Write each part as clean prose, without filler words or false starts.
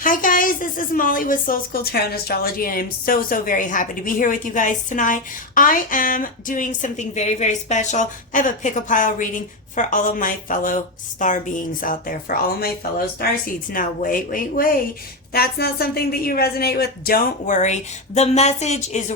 Hi guys, this is Molly with Soul School Tarot and Astrology, and I'm so very happy to be here with you guys tonight. I am doing something very special. I have a pick-a-pile reading for all of my fellow star beings out there, for all of my fellow starseeds. Now, wait. If that's not something that you resonate with, don't worry. The message is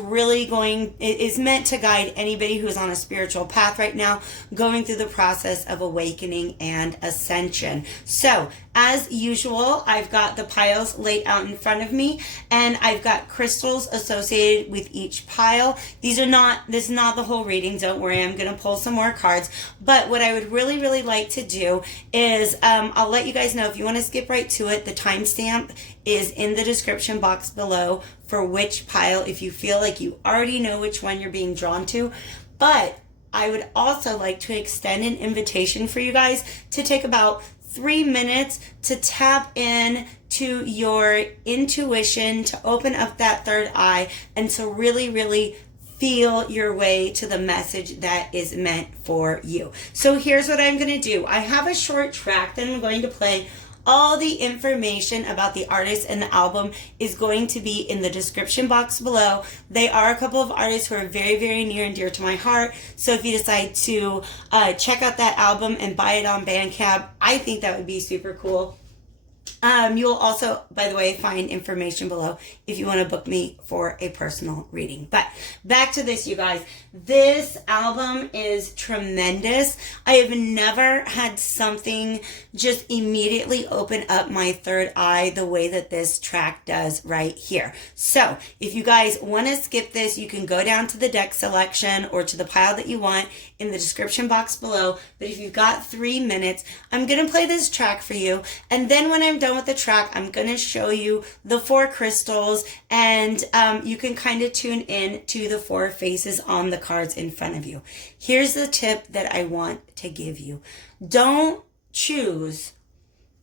meant to guide anybody who's on a spiritual path right now, going through the process of awakening and ascension. So, as usual, I've got the piles laid out in front of me, and I've got crystals associated with each pile. This is not the whole reading, don't worry, I'm going to pull some more cards. But what I would really like to do is, I'll let you guys know if you want to skip right to it, the timestamp is in the description box below for which pile, if you feel like you already know which one you're being drawn to. But I would also like to extend an invitation for you guys to take about 3 minutes to tap in to your intuition, to open up that third eye, and to really feel your way to the message that is meant for you. So here's what I'm going to do. I have a short track that I'm going to play. All the information about the artist and the album is going to be in the description box below. They are a couple of artists who are very near and dear to my heart. So if you decide to check out that album and buy it on Bandcamp, I think that would be super cool. You will also, by the way, find information below if you want to book me for a personal reading. But back to this, you guys. This album is tremendous. I have never had something just immediately open up my third eye the way that this track does right here. So if you guys want to skip this, you can go down to the deck selection or to the pile that you want in the description box below. But if you've got 3 minutes, I'm going to play this track for you. And then when I'm done with the track, I'm going to show you the 4 crystals, and you can kind of tune in to the 4 faces on the cards in front of you. Here's the tip that I want to give you. Don't choose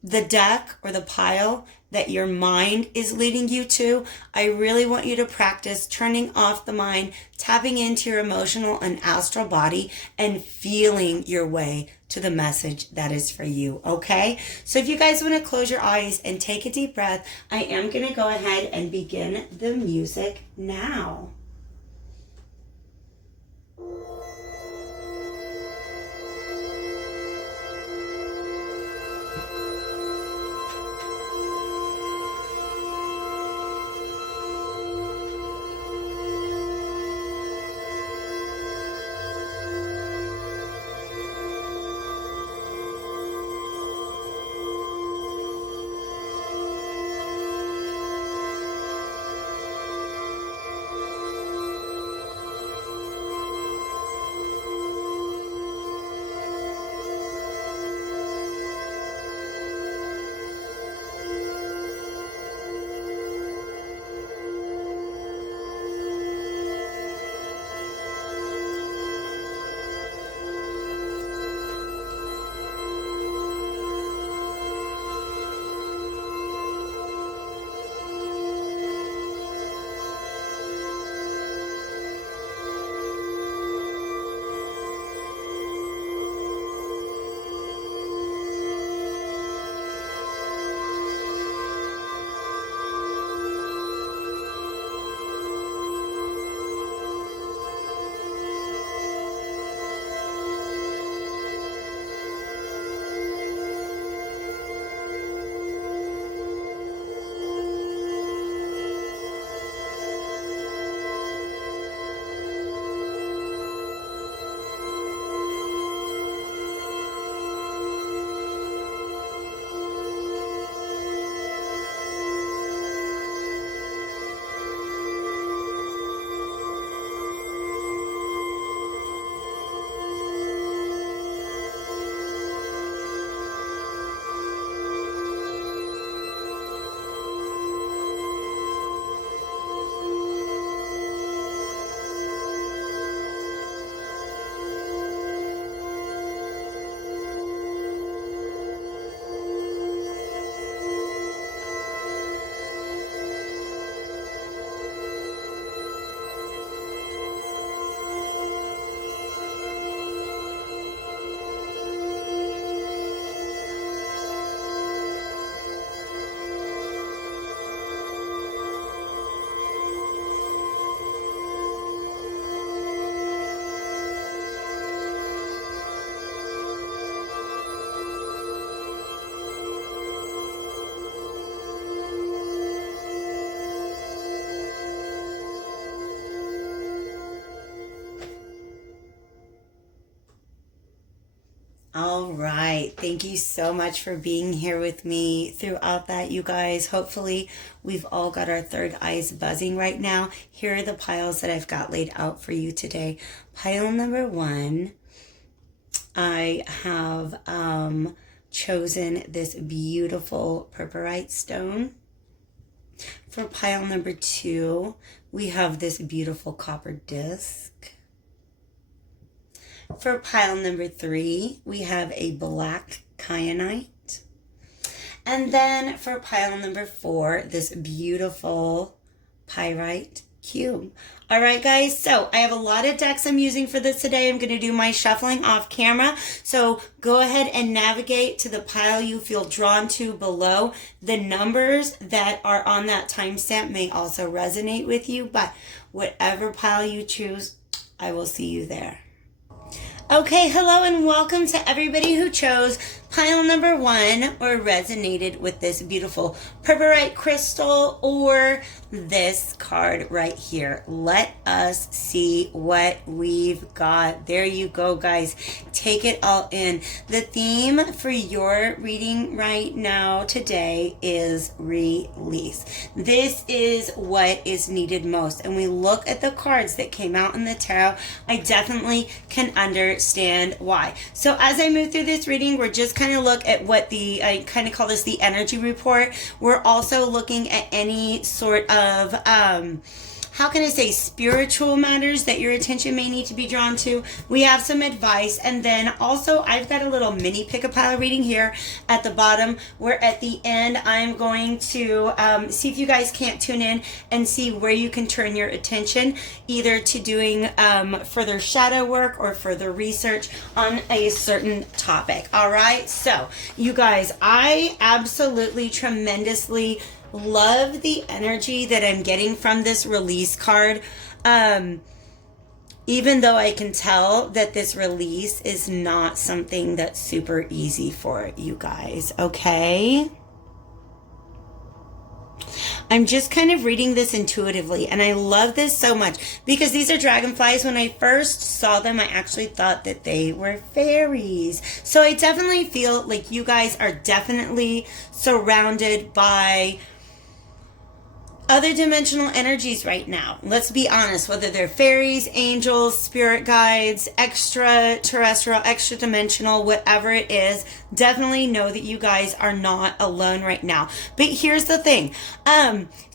the deck or the pile that your mind is leading you to. I really want you to practice turning off the mind, tapping into your emotional and astral body, and feeling your way to the message that is for you, okay? So if you guys want to close your eyes and take a deep breath, I am going to go ahead and begin the music now. Thank you so much for being here with me throughout that, you guys. Hopefully, we've all got our third eyes buzzing right now. Here are the piles that I've got laid out for you today. Pile number 1, I have chosen this beautiful purpurite stone. For pile number 2, we have this beautiful copper disc. For pile number 3, we have a black kyanite. And then for pile number 4, this beautiful pyrite cube. All right, guys, so I have a lot of decks I'm using for this today. I'm going to do my shuffling off camera. So go ahead and navigate to the pile you feel drawn to below. The numbers that are on that timestamp may also resonate with you, but whatever pile you choose, I will see you there. Okay, hello and welcome to everybody who chose pile number 1 or resonated with this beautiful purpurite crystal or this card right here. Let us see what we've got. There you go, guys. Take it all in. The theme for your reading right now today is release. This is what is needed most. And we look at the cards that came out in the tarot, I definitely can understand why. So as I move through this reading, we're just kind of look at what I kind of call this the energy report. We're also looking at any sort of how can I say, spiritual matters that your attention may need to be drawn to. We have some advice, and then also I've got a little mini pick-a-pile reading here at the bottom, where at the end I'm going to see if you guys can't tune in and see where you can turn your attention, either to doing further shadow work or further research on a certain topic. All right, so you guys, I absolutely tremendously love the energy that I'm getting from this release card. Even though I can tell that this release is not something that's super easy for you guys, okay? I'm just kind of reading this intuitively, and I love this so much because these are dragonflies. When I first saw them, I actually thought that they were fairies. So I definitely feel like you guys are definitely surrounded by other dimensional energies right now. Let's be honest, whether they're fairies, angels, spirit guides, extraterrestrial, extra dimensional, whatever it is, definitely know that you guys are not alone right now. But here's the thing.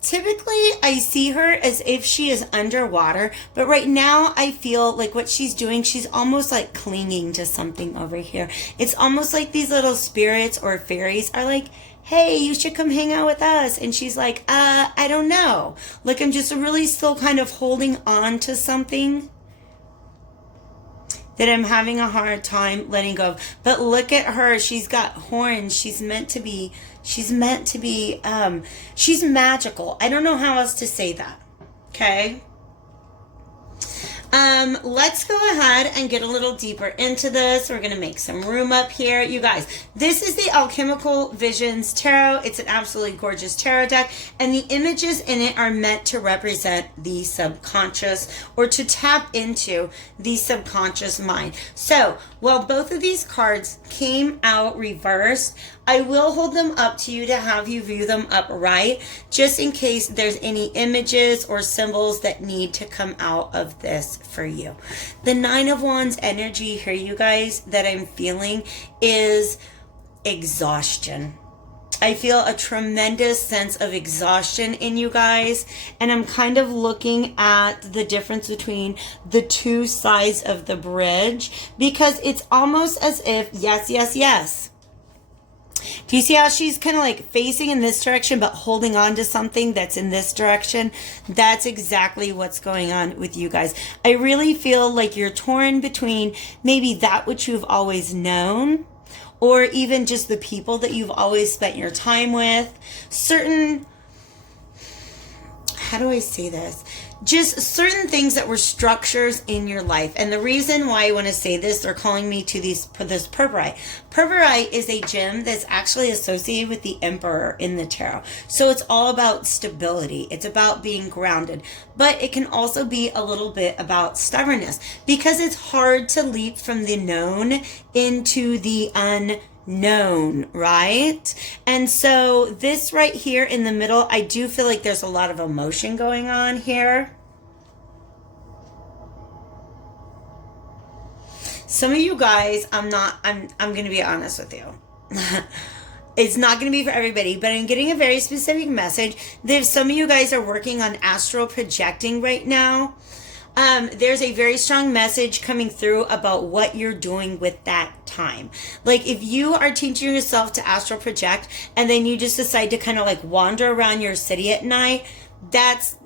Typically I see her as if she is underwater, but right now I feel like what she's doing, she's almost like clinging to something over here. It's almost like these little spirits or fairies are like, hey, you should come hang out with us. And she's like, I don't know. Like, I'm just really still kind of holding on to something that I'm having a hard time letting go of. But look at her. She's got horns. She's magical. I don't know how else to say that. Okay. Let's go ahead and get a little deeper into this. We're going to make some room up here. You guys, this is the Alchemical Visions Tarot. It's an absolutely gorgeous tarot deck, and the images in it are meant to represent the subconscious or to tap into the subconscious mind. So while both of these cards came out reversed, I will hold them up to you to have you view them upright, just in case there's any images or symbols that need to come out of this for you. The Nine of Wands energy here, you guys, that I'm feeling is exhaustion. I feel a tremendous sense of exhaustion in you guys, and I'm kind of looking at the difference between the two sides of the bridge, because it's almost as if, yes. Do you see how she's kind of like facing in this direction but holding on to something that's in this direction? That's exactly what's going on with you guys. I really feel like you're torn between maybe that which you've always known, or even just the people that you've always spent your time with. Certain, how do I say this? Just certain things that were structures in your life. And the reason why I want to say this, they're calling me to this purpurite. Purpurite is a gem that's actually associated with the Emperor in the tarot. So it's all about stability. It's about being grounded. But it can also be a little bit about stubbornness, because it's hard to leap from the known into the unknown. known, right? And so this right here in the middle, I do feel like there's a lot of emotion going on here. Some of you guys, I'm going to be honest with you. It's not going to be for everybody, but I'm getting a very specific message. There's some of you guys are working on astral projecting right now. There's a very strong message coming through about what you're doing with that time. Like if you are teaching yourself to astral project and then you just decide to kind of like wander around your city at night, that's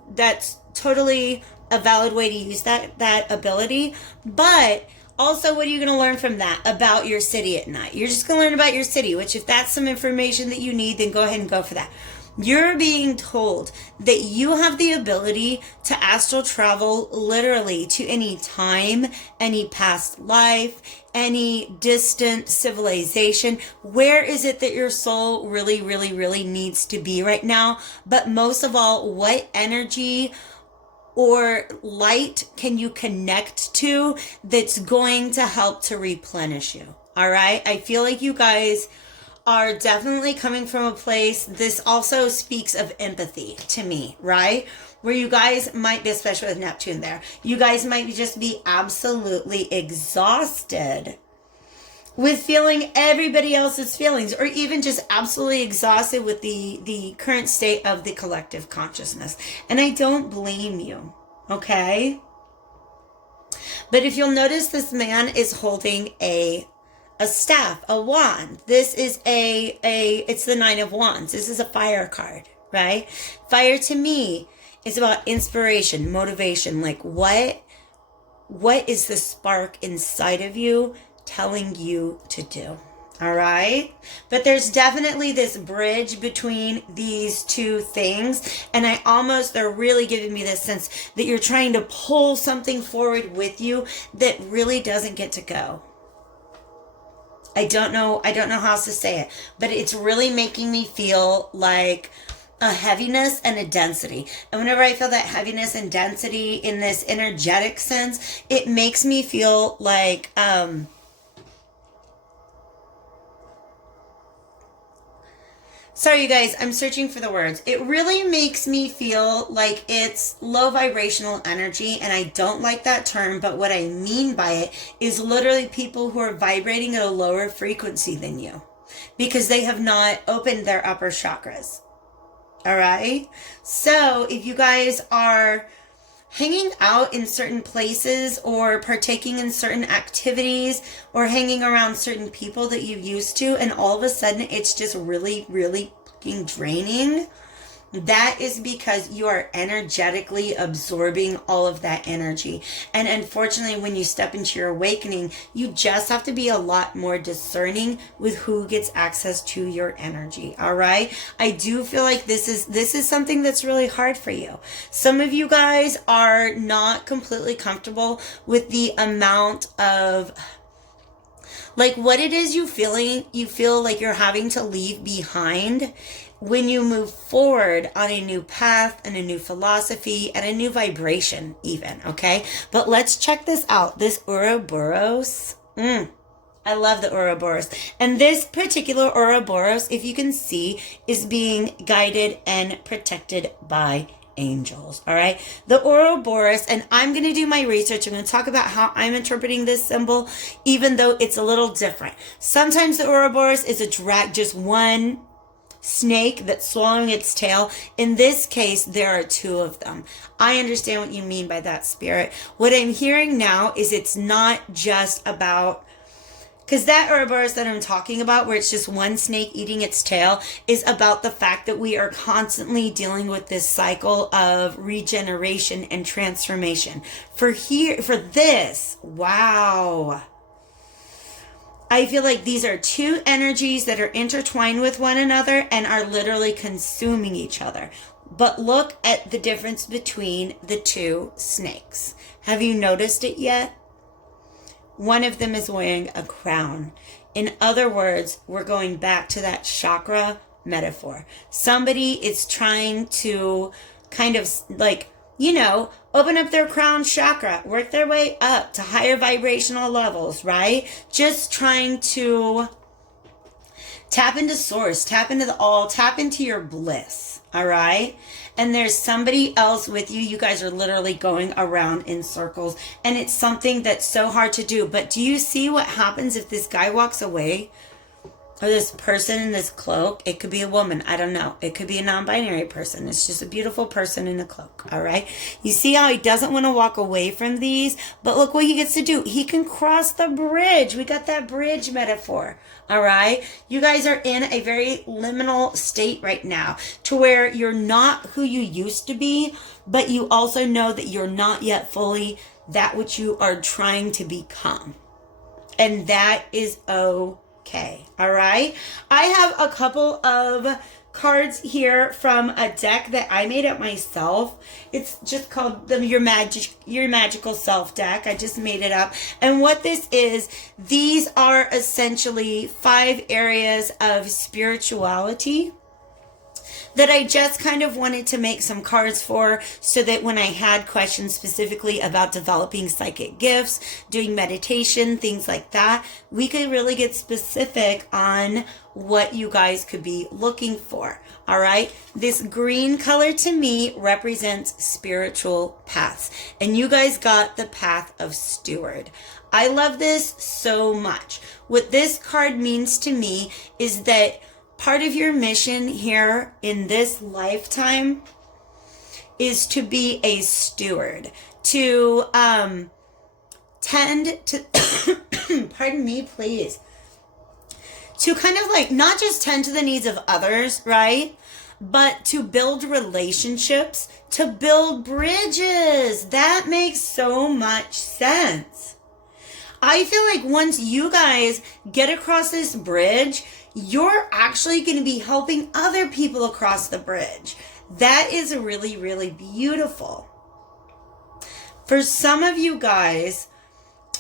totally a valid way to use that ability. But also, what are you going to learn from that about your city at night? You're just going to learn about your city, which if that's some information that you need, then go ahead and go for that. You're being told that you have the ability to astral travel literally to any time, any past life, any distant civilization. Where is it that your soul really, really, really needs to be right now? But most of all, what energy or light can you connect to that's going to help to replenish you? All right. I feel like you guys are definitely coming from a place. This also speaks of empathy to me, right? Where you guys might be, especially with Neptune there, you guys might just be absolutely exhausted with feeling everybody else's feelings, or even just absolutely exhausted with the current state of the collective consciousness. And I don't blame you, okay? But if you'll notice, this man is holding a staff, a wand. This is it's the Nine of Wands. This is a fire card, right? Fire to me is about inspiration, motivation. Like what is the spark inside of you telling you to do? All right. But there's definitely this bridge between these two things. And they're really giving me this sense that you're trying to pull something forward with you that really doesn't get to go. I don't know how else to say it, but it's really making me feel like a heaviness and a density. And whenever I feel that heaviness and density in this energetic sense, it makes me feel like, sorry, you guys, I'm searching for the words. It really makes me feel like it's low vibrational energy, and I don't like that term, but what I mean by it is literally people who are vibrating at a lower frequency than you because they have not opened their upper chakras. All right? So if you guys are hanging out in certain places or partaking in certain activities or hanging around certain people that you used to, and all of a sudden it's just really, really fucking draining, that is because you are energetically absorbing all of that energy. And unfortunately, when you step into your awakening, you just have to be a lot more discerning with who gets access to your energy. All right. I do feel like this is something that's really hard for you. Some of you guys are not completely comfortable with the amount of like what it is you feel like you're having to leave behind when you move forward on a new path and a new philosophy and a new vibration even, okay? But let's check this out. This Ouroboros. I love the Ouroboros. And this particular Ouroboros, if you can see, is being guided and protected by angels, all right? The Ouroboros, and I'm going to do my research. I'm going to talk about how I'm interpreting this symbol, even though it's a little different. Sometimes the Ouroboros is just one snake that's swallowing its tail. In this case, there are two of them. I understand what you mean by that, Spirit. What I'm hearing now is it's not just about, because that Ouroboros that I'm talking about, where it's just one snake eating its tail, is about the fact that we are constantly dealing with this cycle of regeneration and transformation. For this, wow. I feel like these are two energies that are intertwined with one another and are literally consuming each other. But look at the difference between the two snakes. Have you noticed it yet? One of them is wearing a crown. In other words, we're going back to that chakra metaphor. Somebody is trying to kind of like, open up their crown chakra, work their way up to higher vibrational levels, right? Just trying to Tap into source, tap into the all, tap into your bliss, all right? And there's somebody else with you. You guys are literally going around in circles, and it's something that's so hard to do. But do you see what happens if this guy walks away? Or this person in this cloak? It could be a woman. I don't know. It could be a non-binary person. It's just a beautiful person in a cloak. All right. You see how he doesn't want to walk away from these? But look what he gets to do. He can cross the bridge. We got that bridge metaphor. All right. You guys are in a very liminal state right now to where you're not who you used to be, but you also know that you're not yet fully that which you are trying to become. And that is okay. All right. I have a couple of cards here from a deck that I made up myself. It's just called Your Magical Self deck. I just made it up. And what this is, these are essentially 5 areas of spirituality that I just kind of wanted to make some cards for, so that when I had questions specifically about developing psychic gifts, doing meditation, things like that, we could really get specific on what you guys could be looking for. All right. This green color to me represents spiritual paths, and you guys got the path of steward. I love this so much. What this card means to me is that part of your mission here in this lifetime is to be a steward, to tend to, pardon me, please, to kind of like not just tend to the needs of others, right? But to build relationships, to build bridges. That makes so much sense. I feel like once you guys get across this bridge, you're actually going to be helping other people across the bridge. That is really, really beautiful. For some of you guys,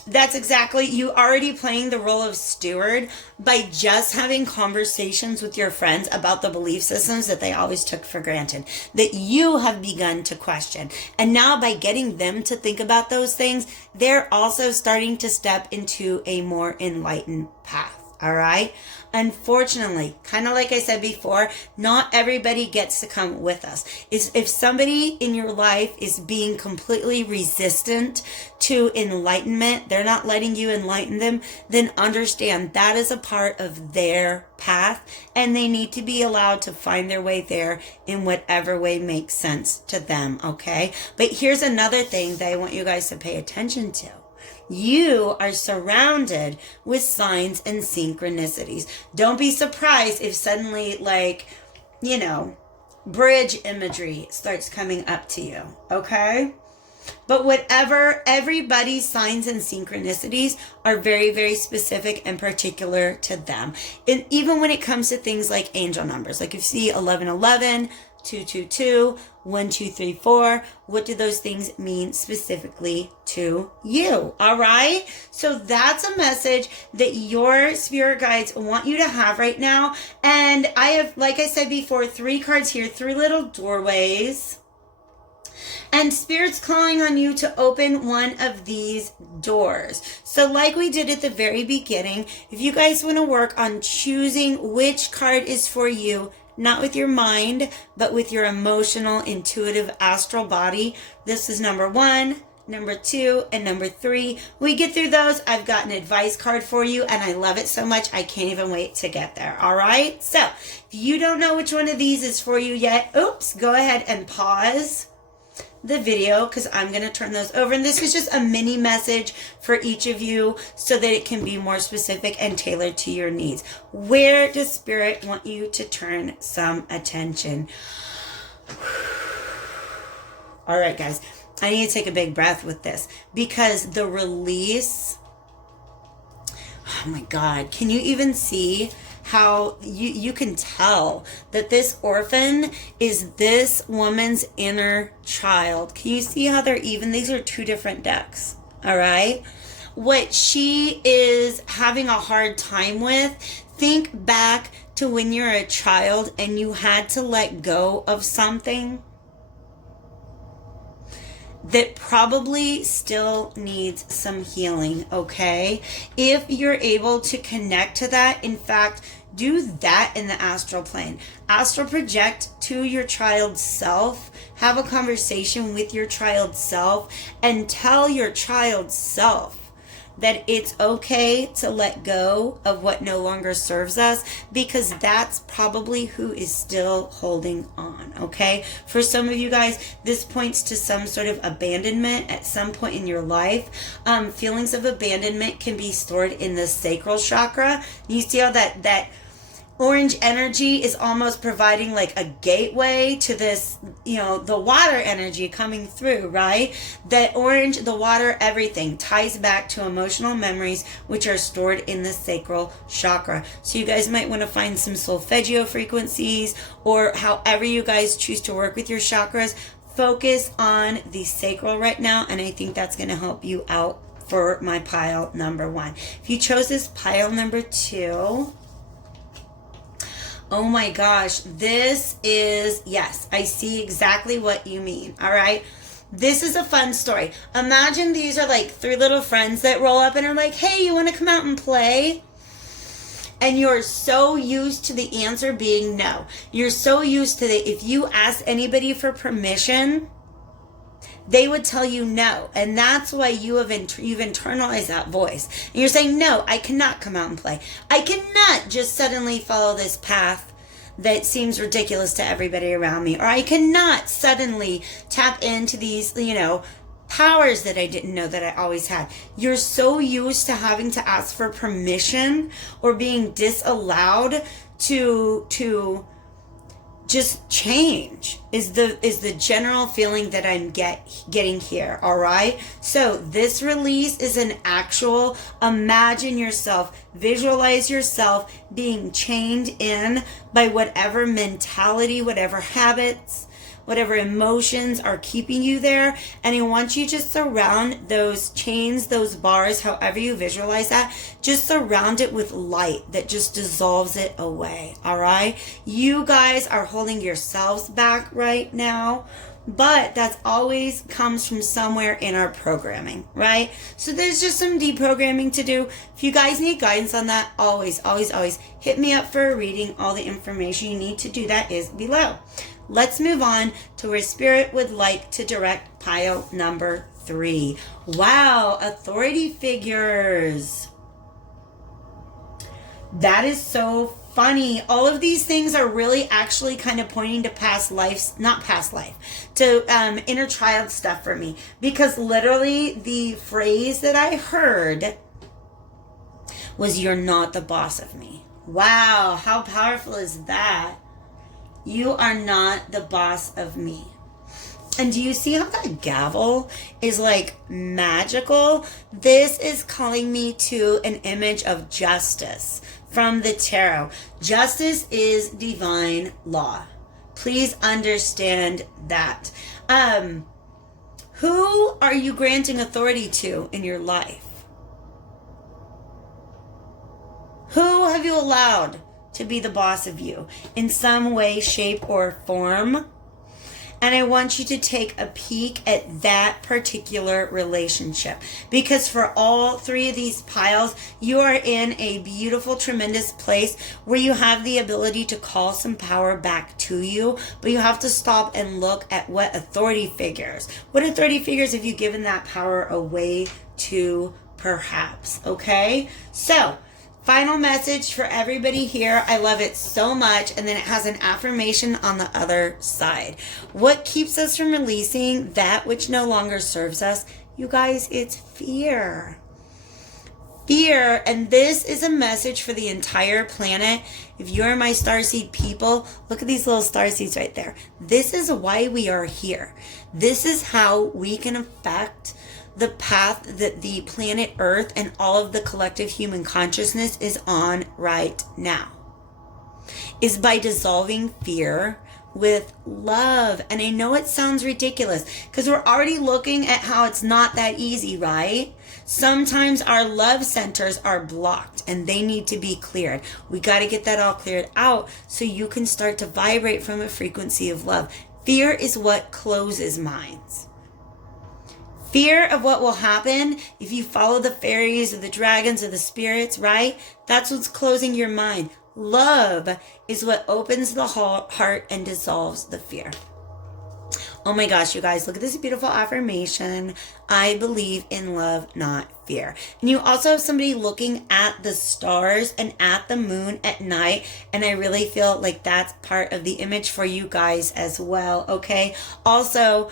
that's exactly, you already playing the role of steward by just having conversations with your friends about the belief systems that they always took for granted, that you have begun to question. And now by getting them to think about those things, they're also starting to step into a more enlightened path. All right. Unfortunately, kind of like I said before, not everybody gets to come with us. If somebody in your life is being completely resistant to enlightenment, they're not letting you enlighten them, then understand that is a part of their path, and they need to be allowed to find their way there in whatever way makes sense to them. Okay. But here's another thing that I want you guys to pay attention to. You are surrounded with signs and synchronicities. Don't be surprised if suddenly, like, you know, bridge imagery starts coming up to you, okay? But whatever, everybody's signs and synchronicities are very, very specific and particular to them. And even when it comes to things like angel numbers, like if you see 1111, 222, 1234, what do those things mean specifically to you? All right. So that's a message that your spirit guides want you to have right now. And I have, like I said before, 3 cards here, 3 little doorways. And Spirit's calling on you to open one of these doors. So like we did at the very beginning, if you guys want to work on choosing which card is for you, not with your mind, but with your emotional, intuitive, astral body. This is number 1, number 2, and number 3. We get through those. I've got an advice card for you, and I love it so much, I can't even wait to get there. All right? So if you don't know which one of these is for you yet, oops, go ahead and pause the video, because I'm going to turn those over. And this is just a mini message for each of you so that it can be more specific and tailored to your needs. Where does Spirit want you to turn some attention? All right, guys, I need to take a big breath with this, because the release, oh my God, can you even see how you can tell that this orphan is this woman's inner child? Can you see how they're even? These are 2 different decks. All right. What she is having a hard time with, think back to when you're a child and you had to let go of something that probably still needs some healing, okay? If you're able to connect to that, in fact, Do that in the astral plane. Astral project to your child's self. Have a conversation with your child's self and tell your child's self that it's okay to let go of what no longer serves us, because that's probably who is still holding on, okay? For some of you guys, this points to some sort of abandonment at some point in your life. Feelings of abandonment can be stored in the sacral chakra. You see how that orange energy is almost providing like a gateway to this, the water energy coming through, right? That orange, the water, everything ties back to emotional memories, which are stored in the sacral chakra. So you guys might want to find some solfeggio frequencies, or however you guys choose to work with your chakras. Focus on the sacral right now, and I think that's going to help you out for my pile number 1. If you chose this pile number 2, oh my gosh, this is, yes, I see exactly what you mean, all right? This is a fun story. Imagine these are like 3 little friends that roll up and are like, hey, you want to come out and play? And you're so used to the answer being no. You're so used to if you ask anybody for permission, they would tell you no. And that's why you've internalized that voice. And you're saying, no, I cannot come out and play. I cannot just suddenly follow this path that seems ridiculous to everybody around me. Or I cannot suddenly tap into these, powers that I didn't know that I always had. You're so used to having to ask for permission or being disallowed to just change is the general feeling that I'm getting here. All right, so this release is an actual imagine yourself, visualize yourself being chained in by whatever mentality, whatever habits, whatever emotions are keeping you there. And I want you to surround those chains, those bars, however you visualize that, just surround it with light that just dissolves it away. All right, you guys are holding yourselves back right now, but that's always comes from somewhere in our programming, right? So there's just some deprogramming to do. If you guys need guidance on that, always hit me up for a reading. All the information you need to do that is below. Let's move on to where Spirit would like to direct pile number 3. Wow, authority figures. That is so funny. All of these things are really actually kind of pointing to past lives, not past life, to inner child stuff for me. Because literally the phrase that I heard was, you're not the boss of me. Wow, how powerful is that? You are not the boss of me. And do you see how that gavel is like magical? This is calling me to an image of justice from the tarot. Justice is divine law. Please understand that. Who are you granting authority to in your life? Who have you allowed to be the boss of you in some way, shape, or form? And I want you to take a peek at that particular relationship, because for all 3 of these piles, you are in a beautiful, tremendous place where you have the ability to call some power back to you, but you have to stop and look at what authority figures have you given that power away to, perhaps. Okay, so final message for everybody here. I love it so much. And then it has an affirmation on the other side. What keeps us from releasing that which no longer serves us? You guys, it's fear. Fear. And this is a message for the entire planet. If you're my Starseed people, look at these little starseeds right there. This is why we are here. This is how we can affect the path that the planet Earth and all of the collective human consciousness is on right now, is by dissolving fear with love. And I know it sounds ridiculous because we're already looking at how it's not that easy, right? Sometimes our love centers are blocked and they need to be cleared. We got to get that all cleared out so you can start to vibrate from a frequency of love. Fear is what closes minds. Fear of what will happen if you follow the fairies or the dragons or the spirits, right? That's what's closing your mind. Love is what opens the heart and dissolves the fear. Oh my gosh, you guys, look at this beautiful affirmation. I believe in love, not fear. And you also have somebody looking at the stars and at the moon at night. And I really feel like that's part of the image for you guys as well, okay? Also,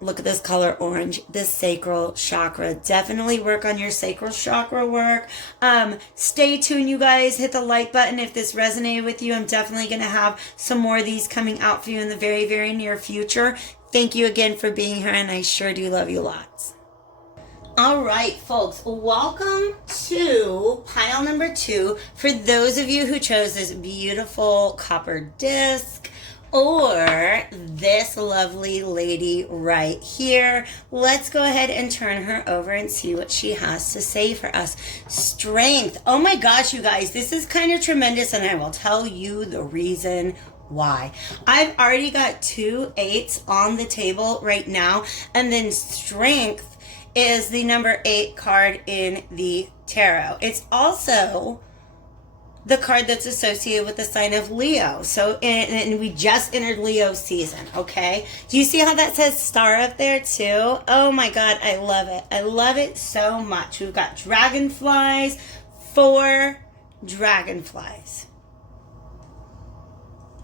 look at this color orange, this sacral chakra. Definitely work on your sacral chakra work. Stay tuned, you guys. Hit the like button if this resonated with you. I'm definitely going to have some more of these coming out for you in the very, very near future. Thank you again for being here, and I sure do love you lots. All right, folks, welcome to pile number 2. For those of you who chose this beautiful copper disc, or this lovely lady right here, let's go ahead and turn her over and see what she has to say for us. Strength. Oh my gosh, you guys, this is kind of tremendous, and I will tell you the reason why. I've already got 2 8s on the table right now, and then strength is the number 8 card in the tarot. It's also the card that's associated with the sign of Leo. So, and we just entered Leo season, okay? Do you see how that says star up there too? Oh my God, I love it. I love it so much. We've got dragonflies, 4 dragonflies.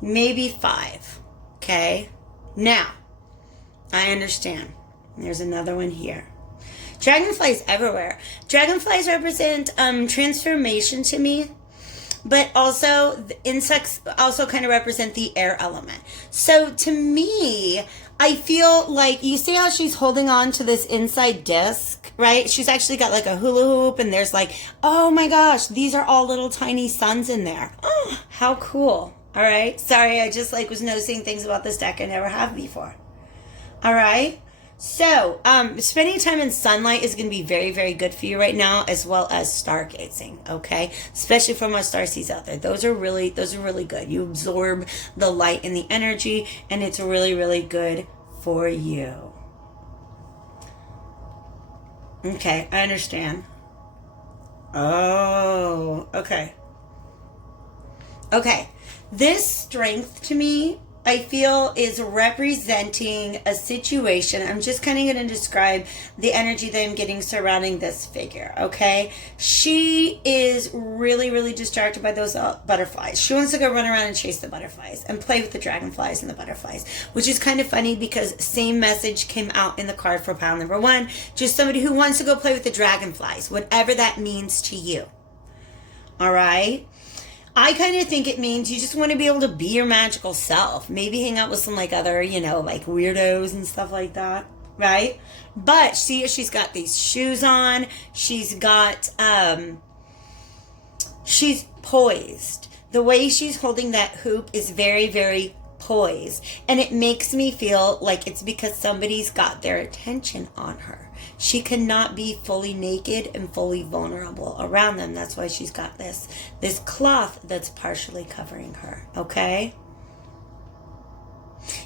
Maybe 5, okay? Now, I understand. There's another one here. Dragonflies everywhere. Dragonflies represent transformation to me. But also, the insects also kind of represent the air element. So to me, I feel like, you see how she's holding on to this inside disc, right? She's actually got like a hula hoop, and there's like, oh my gosh, these are all little tiny suns in there. Oh, how cool. All right. Sorry, I just like was noticing things about this deck I never have before. All right. So, spending time in sunlight is going to be very, very good for you right now, as well as stargazing, okay? Especially for my starseeds out there. Those are really good. You absorb the light and the energy, and it's really, really good for you. Okay, I understand. Oh, okay. Okay, this strength to me, I feel, is representing a situation. I'm just kind of going to describe the energy that I'm getting surrounding this figure, okay? She is really, really distracted by those butterflies. She wants to go run around and chase the butterflies and play with the dragonflies and the butterflies, which is kind of funny because same message came out in the card for pile number 1. Just somebody who wants to go play with the dragonflies, whatever that means to you. All right? I kind of think it means you just want to be able to be your magical self. Maybe hang out with some like other, like weirdos and stuff like that, right? But she's got these shoes on. She's got, she's poised. The way she's holding that hoop is very, very poised. And it makes me feel like it's because somebody's got their attention on her. She cannot be fully naked and fully vulnerable around them. That's why she's got this cloth that's partially covering her, okay?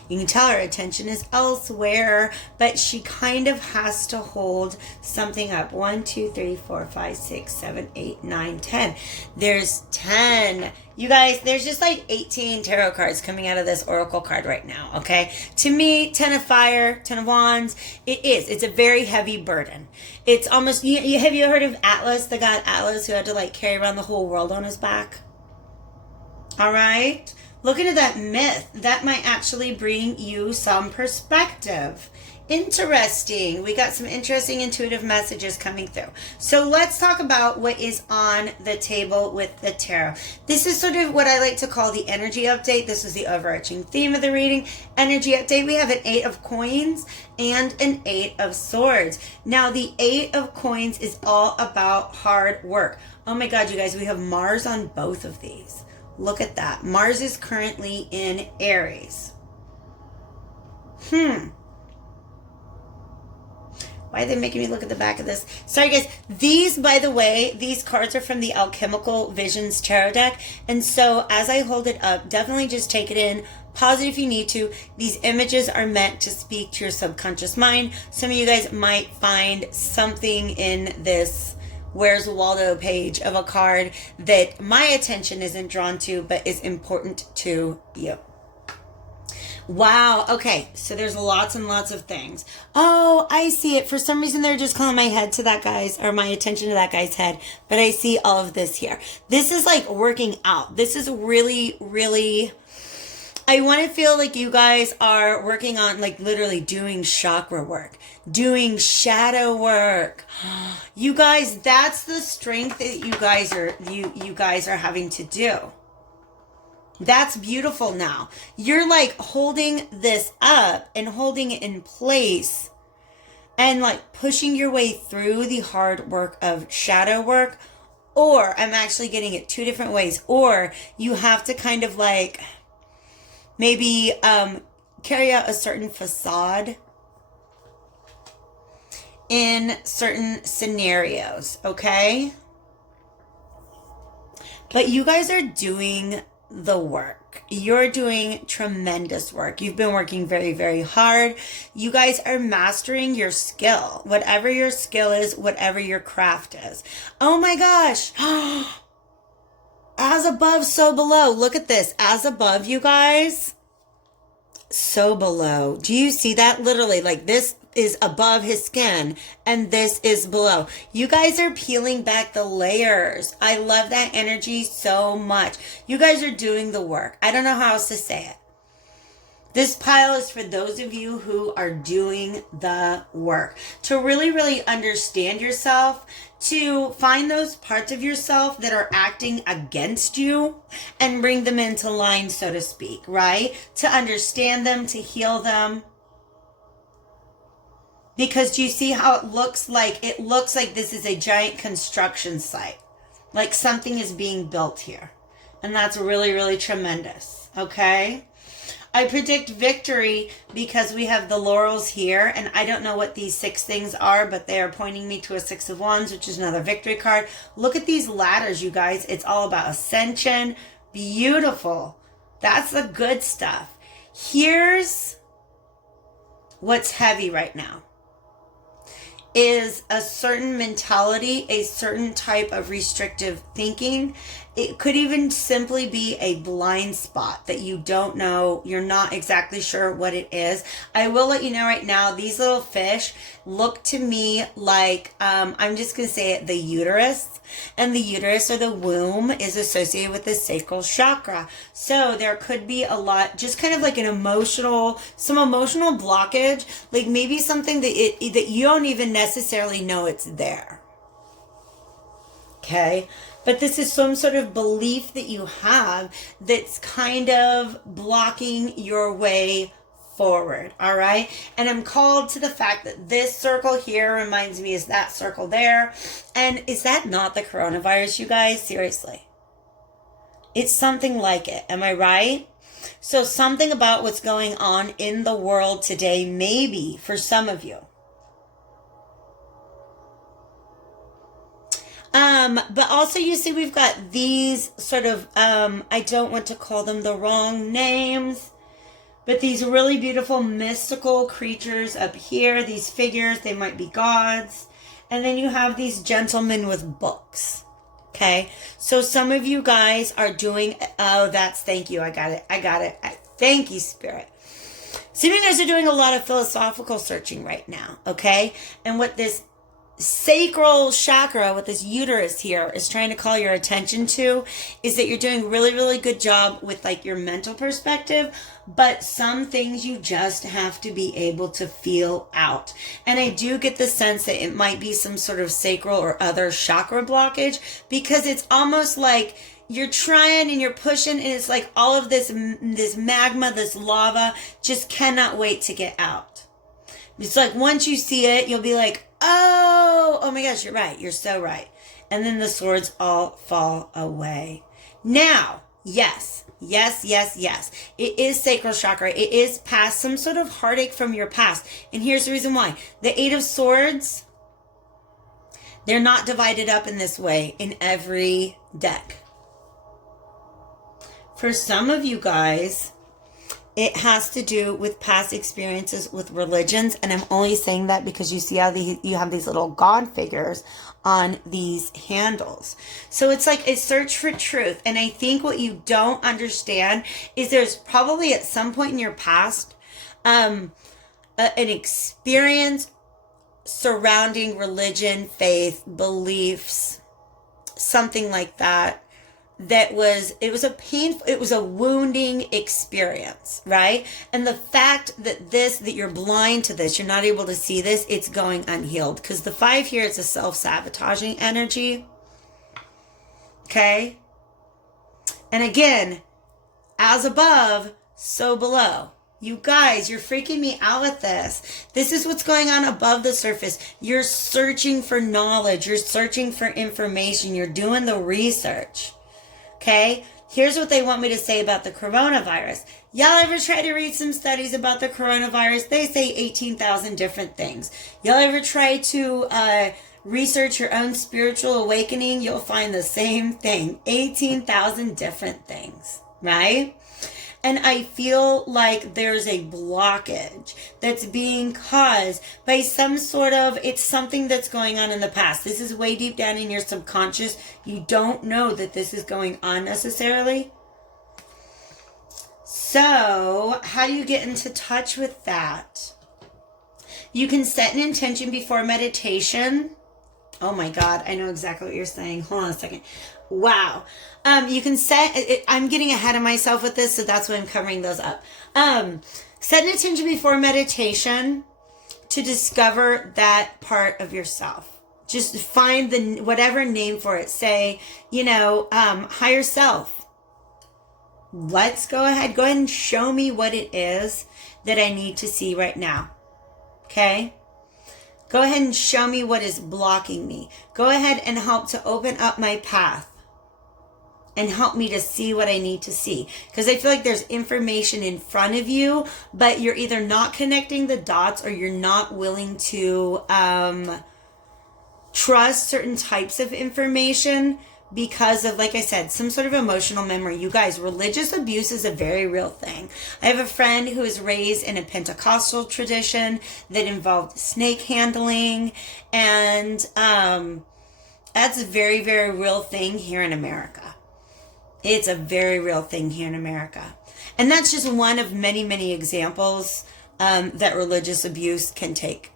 You can tell her attention is elsewhere, but she kind of has to hold something up. 1, 2, 3, 4, 5, 6, 7, 8, 9, 10. There's 10. You guys, there's just like 18 tarot cards coming out of this oracle card right now, okay? To me, 10 of fire, 10 of wands, it's a very heavy burden. It's almost, have you heard of Atlas, the god Atlas, who had to like carry around the whole world on his back? All right? Look into that myth. That might actually bring you some perspective. Interesting. We got some interesting intuitive messages coming through. So let's talk about what is on the table with the tarot. This is sort of what I like to call the energy update. This is the overarching theme of the reading. Energy update. We have an 8 of coins and an 8 of swords. Now the 8 of coins is all about hard work. Oh my God, you guys, we have Mars on both of these. Look at that. Mars is currently in Aries. Why are they making me look at the back of this? Sorry, guys. These, by the way, these cards are from the Alchemical Visions Tarot deck. And so as I hold it up, definitely just take it in. Pause it if you need to. These images are meant to speak to your subconscious mind. Some of you guys might find something in this Where's Waldo page of a card that my attention isn't drawn to, but is important to you. Wow. Okay. So there's lots and lots of things. Oh, I see it. For some reason, they're just calling my head to that guy's, or my attention to that guy's head. But I see all of this here. This is like working out. This is really, really, I want to feel like you guys are working on, like, literally doing chakra work, doing shadow work. You guys, that's the strength that you guys are having to do. That's beautiful now. You're like holding this up and holding it in place and like pushing your way through the hard work of shadow work. Or I'm actually getting it two different ways. Or you have to kind of like maybe carry out a certain facade in certain scenarios, okay? But you guys are doing the work. You're doing tremendous work. You've been working very, very hard. You guys are mastering your skill. Whatever your skill is, whatever your craft is. Oh my gosh. As above, so below. Look at this. As above, you guys, so below. Do you see that? Literally, like this is above his skin and this is below. You guys are peeling back the layers. I love that energy so much. You guys are doing the work. I don't know how else to say it. This pile is for those of you who are doing the work to really, really understand yourself, to find those parts of yourself that are acting against you and bring them into line, so to speak, right? To understand them, to heal them. Because do you see how it looks like? It looks like this is a giant construction site. Like something is being built here. And that's really, really tremendous. Okay? I predict victory because we have the laurels here. And I don't know what these 6 things are, but they are pointing me to a 6 of Wands, which is another victory card. Look at these ladders, you guys. It's all about ascension. Beautiful. That's the good stuff. Here's what's heavy right now. Is a certain mentality, a certain type of restrictive thinking. It could even simply be a blind spot that you don't know. You're not exactly sure what it is. I will let you know right now, these little fish look to me like, I'm just going to say it, the uterus. And the uterus or the womb is associated with the sacral chakra. So there could be a lot, just kind of like some emotional blockage, like maybe something that you don't even necessarily know it's there. Okay? But this is some sort of belief that you have that's kind of blocking your way forward, all right? And I'm called to the fact that this circle here reminds me is that circle there. And is that not the coronavirus, you guys? Seriously. It's something like it. Am I right? So something about what's going on in the world today, maybe for some of you. But also you see we've got these sort of, I don't want to call them the wrong names, but these really beautiful mystical creatures up here, these figures, they might be gods. And then you have these gentlemen with books. Okay. So some of you guys are doing, thank you. I got it. Thank you, Spirit. Some of you guys are doing a lot of philosophical searching right now. Okay. And what this sacral chakra with this uterus here is trying to call your attention to is that you're doing really, really good job with like your mental perspective, but some things you just have to be able to feel out. And I do get the sense that it might be some sort of sacral or other chakra blockage, because it's almost like you're trying and you're pushing and it's like all of this magma, this lava just cannot wait to get out. It's like once you see it, you'll be like, oh my gosh, you're right. You're so right. And then the swords all fall away. Now, yes. It is sacral chakra. It is past some sort of heartache from your past. And here's the reason why. The 8 of Swords, they're not divided up in this way in every deck. For some of you guys, It has to do with past experiences with religions, and I'm only saying that because you see how you have these little God figures on these handles. So it's like a search for truth. And I think what you don't understand is there's probably at some point in your past an experience surrounding religion, faith, beliefs, something like that. It was a wounding experience, right? And the fact that you're blind to this, you're not able to see this, it's going unhealed. Because the 5 here is a self-sabotaging energy. Okay? And again, as above, so below. You guys, you're freaking me out with this. This is what's going on above the surface. You're searching for knowledge. You're searching for information. You're doing the research. Okay, here's what they want me to say about the coronavirus. Y'all ever try to read some studies about the coronavirus? They say 18,000 different things. Y'all ever try to research your own spiritual awakening? You'll find the same thing. 18,000 different things, right? And I feel like there's a blockage that's being caused by some sort of, it's something that's going on in the past. This is way deep down in your subconscious. You don't know that this is going on necessarily. So, how do you get into touch with that? You can set an intention before meditation. Oh my God, I know exactly what you're saying. Hold on a second. Wow. You can set, I'm getting ahead of myself with this, so that's why I'm covering those up. Set an intention before meditation to discover that part of yourself. Just find whatever name for it. Say, higher self. Let's go ahead and show me what it is that I need to see right now. Okay? Go ahead and show me what is blocking me. Go ahead and help to open up my path. And help me to see what I need to see. Because I feel like there's information in front of you, but you're either not connecting the dots or you're not willing to trust certain types of information because of, like I said, some sort of emotional memory. You guys, religious abuse is a very real thing. I have a friend who was raised in a Pentecostal tradition that involved snake handling, and that's a very, very real thing here in America. It's a very real thing here in America. And that's just one of many, many examples that religious abuse can take.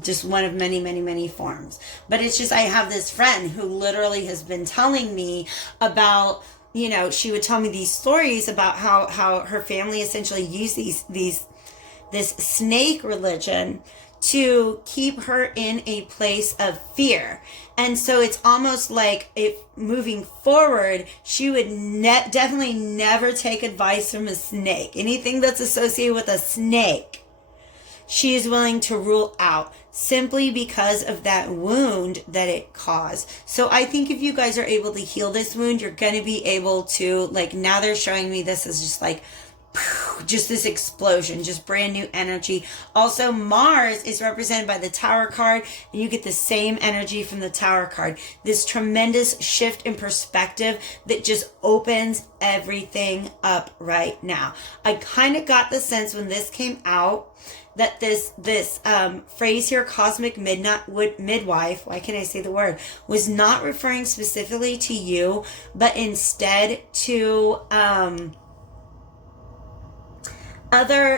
Just one of many, many, many forms. But it's just, I have this friend who literally has been telling me about, she would tell me these stories about how her family essentially used this snake religion to keep her in a place of fear. And so it's almost like if moving forward, she would definitely never take advice from a snake. Anything that's associated with a snake, she is willing to rule out simply because of that wound that it caused. So I think if you guys are able to heal this wound, you're going to be able to, now they're showing me this as just this explosion, just brand new energy. Also, Mars is represented by the Tower card, and you get the same energy from the Tower card. This tremendous shift in perspective that just opens everything up right now. I kind of got the sense when this came out that this phrase here, cosmic midwife, why can't I say the word, was not referring specifically to you, but instead to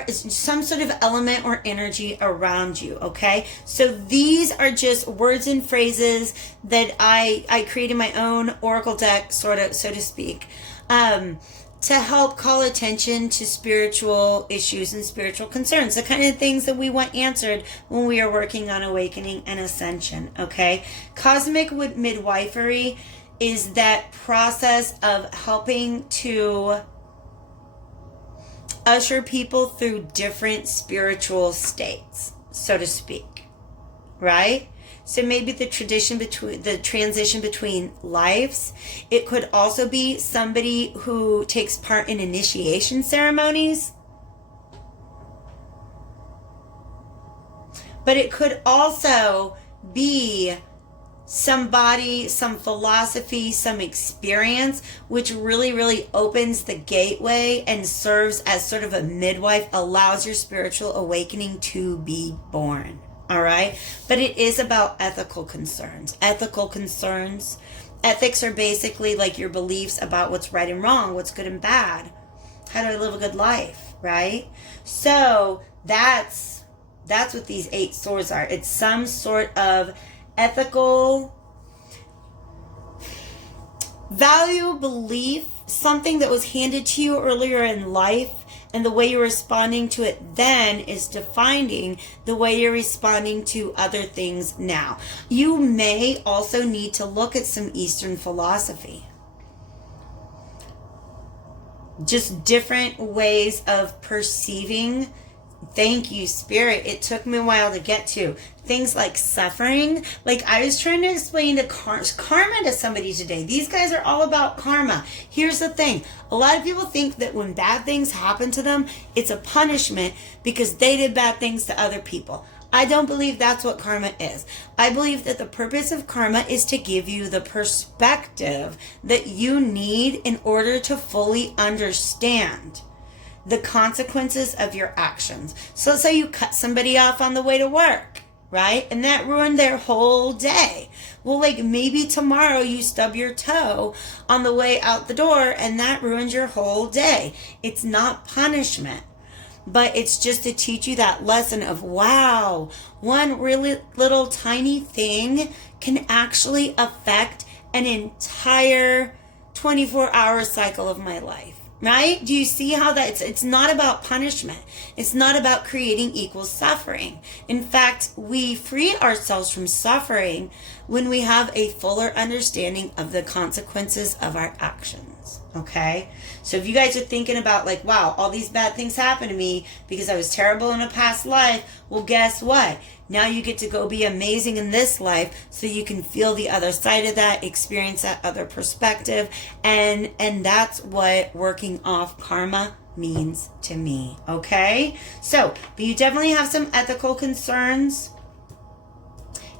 some sort of element or energy around you. Okay, so these are just words and phrases that I created my own oracle deck, sort of, so to speak, to help call attention to spiritual issues and spiritual concerns, the kind of things that we want answered when we are working on awakening and ascension. Okay, cosmic midwifery is that process of helping to usher people through different spiritual states, so to speak, right? So maybe the transition between lives. It could also be somebody who takes part in initiation ceremonies. But it could also be somebody, some philosophy, some experience, which really, really opens the gateway and serves as sort of a midwife, allows your spiritual awakening to be born. All right? But it is about ethical concerns. Ethical concerns. Ethics are basically like your beliefs about what's right and wrong, what's good and bad. How do I live a good life, right? So that's what these 8 swords are. It's some sort of ethical value, belief, something that was handed to you earlier in life, and the way you're responding to it then is defining the way you're responding to other things now. You may also need to look at some Eastern philosophy. Just different ways of perceiving. Thank you, Spirit. It took me a while to get to. Things like suffering. Like I was trying to explain to karma to somebody today. These guys are all about karma. Here's the thing. A lot of people think that when bad things happen to them, it's a punishment because they did bad things to other people. I don't believe that's what karma is. I believe that the purpose of karma is to give you the perspective that you need in order to fully understand the consequences of your actions. So let's say you cut somebody off on the way to work, right? And that ruined their whole day. Well, like maybe tomorrow you stub your toe on the way out the door and that ruins your whole day. It's not punishment, but it's just to teach you that lesson of, wow, one really little tiny thing can actually affect an entire 24-hour cycle of my life. Right? Do you see how it's not about punishment. It's not about creating equal suffering. In fact, we free ourselves from suffering when we have a fuller understanding of the consequences of our actions. Okay? So if you guys are thinking about like, wow, all these bad things happened to me because I was terrible in a past life, well, guess what? Now you get to go be amazing in this life so you can feel the other side of that, experience that other perspective, and that's what working off karma means to me, okay? So, but you definitely have some ethical concerns.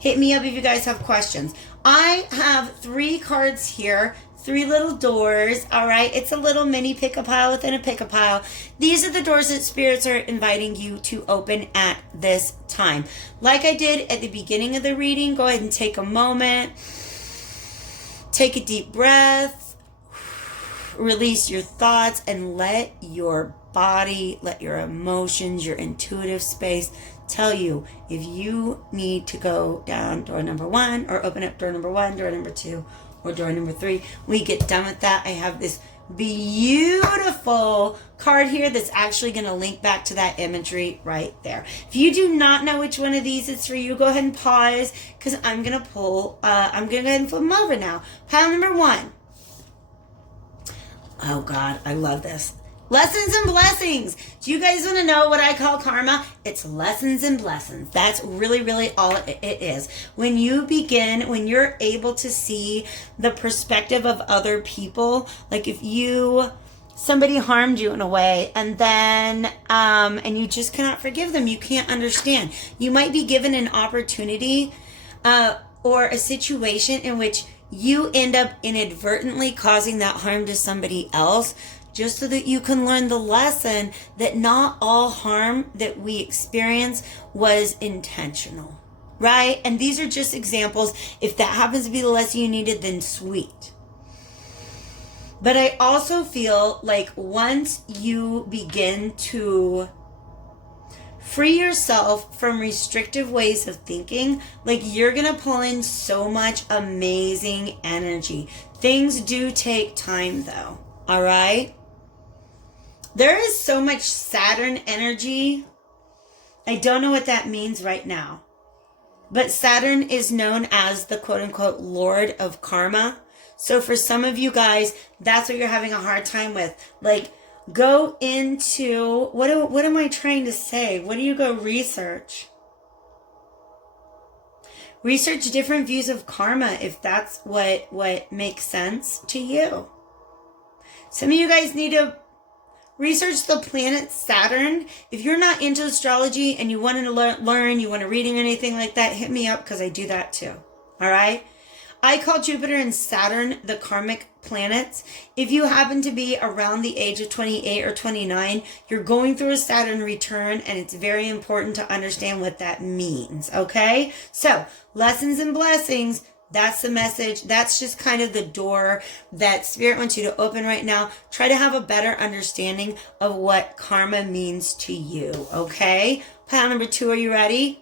Hit me up if you guys have questions. I have 3 cards here. 3 little doors, all right? It's a little mini pick-a-pile within a pick-a-pile. These are the doors that spirits are inviting you to open at this time. Like I did at the beginning of the reading, go ahead and take a moment. Take a deep breath. Release your thoughts and let your body, let your emotions, your intuitive space tell you if you need to go down door number 1 or open up door number 1, door number 2, or door number 3. We get done with that. I have this beautiful card here that's actually going to link back to that imagery right there. If you do not know which one of these is for you, go ahead and pause because I'm going to pull, I'm going to go ahead and flip them over now. Pile number 1. Oh God, I love this. Lessons and blessings. Do you guys want to know what I call karma? It's lessons and blessings. That's really, really all it is. When you begin, when you're able to see the perspective of other people, like if somebody harmed you in a way and then, and you just cannot forgive them, you can't understand. You might be given an opportunity, or a situation in which you end up inadvertently causing that harm to somebody else, just so that you can learn the lesson that not all harm that we experience was intentional, right? And these are just examples. If that happens to be the lesson you needed, then sweet. But I also feel like once you begin to free yourself from restrictive ways of thinking, like you're gonna pull in so much amazing energy. Things do take time though, all right? There is so much Saturn energy. I don't know what that means right now. But Saturn is known as the quote-unquote Lord of Karma. So for some of you guys, that's what you're having a hard time with. Like, go into, what am I trying to say? What do you go research? Research different views of karma if that's what makes sense to you. Some of you guys need to research the planet Saturn. If you're not into astrology and you want to learn, you want a reading or anything like that, hit me up because I do that too. All right? I call Jupiter and Saturn the karmic planets. If you happen to be around the age of 28 or 29, you're going through a Saturn return, and it's very important to understand what that means, okay? So, lessons and blessings, that's the message. That's just kind of the door that Spirit wants you to open right now. Try to have a better understanding of what karma means to you, okay? Pile number 2, are you ready?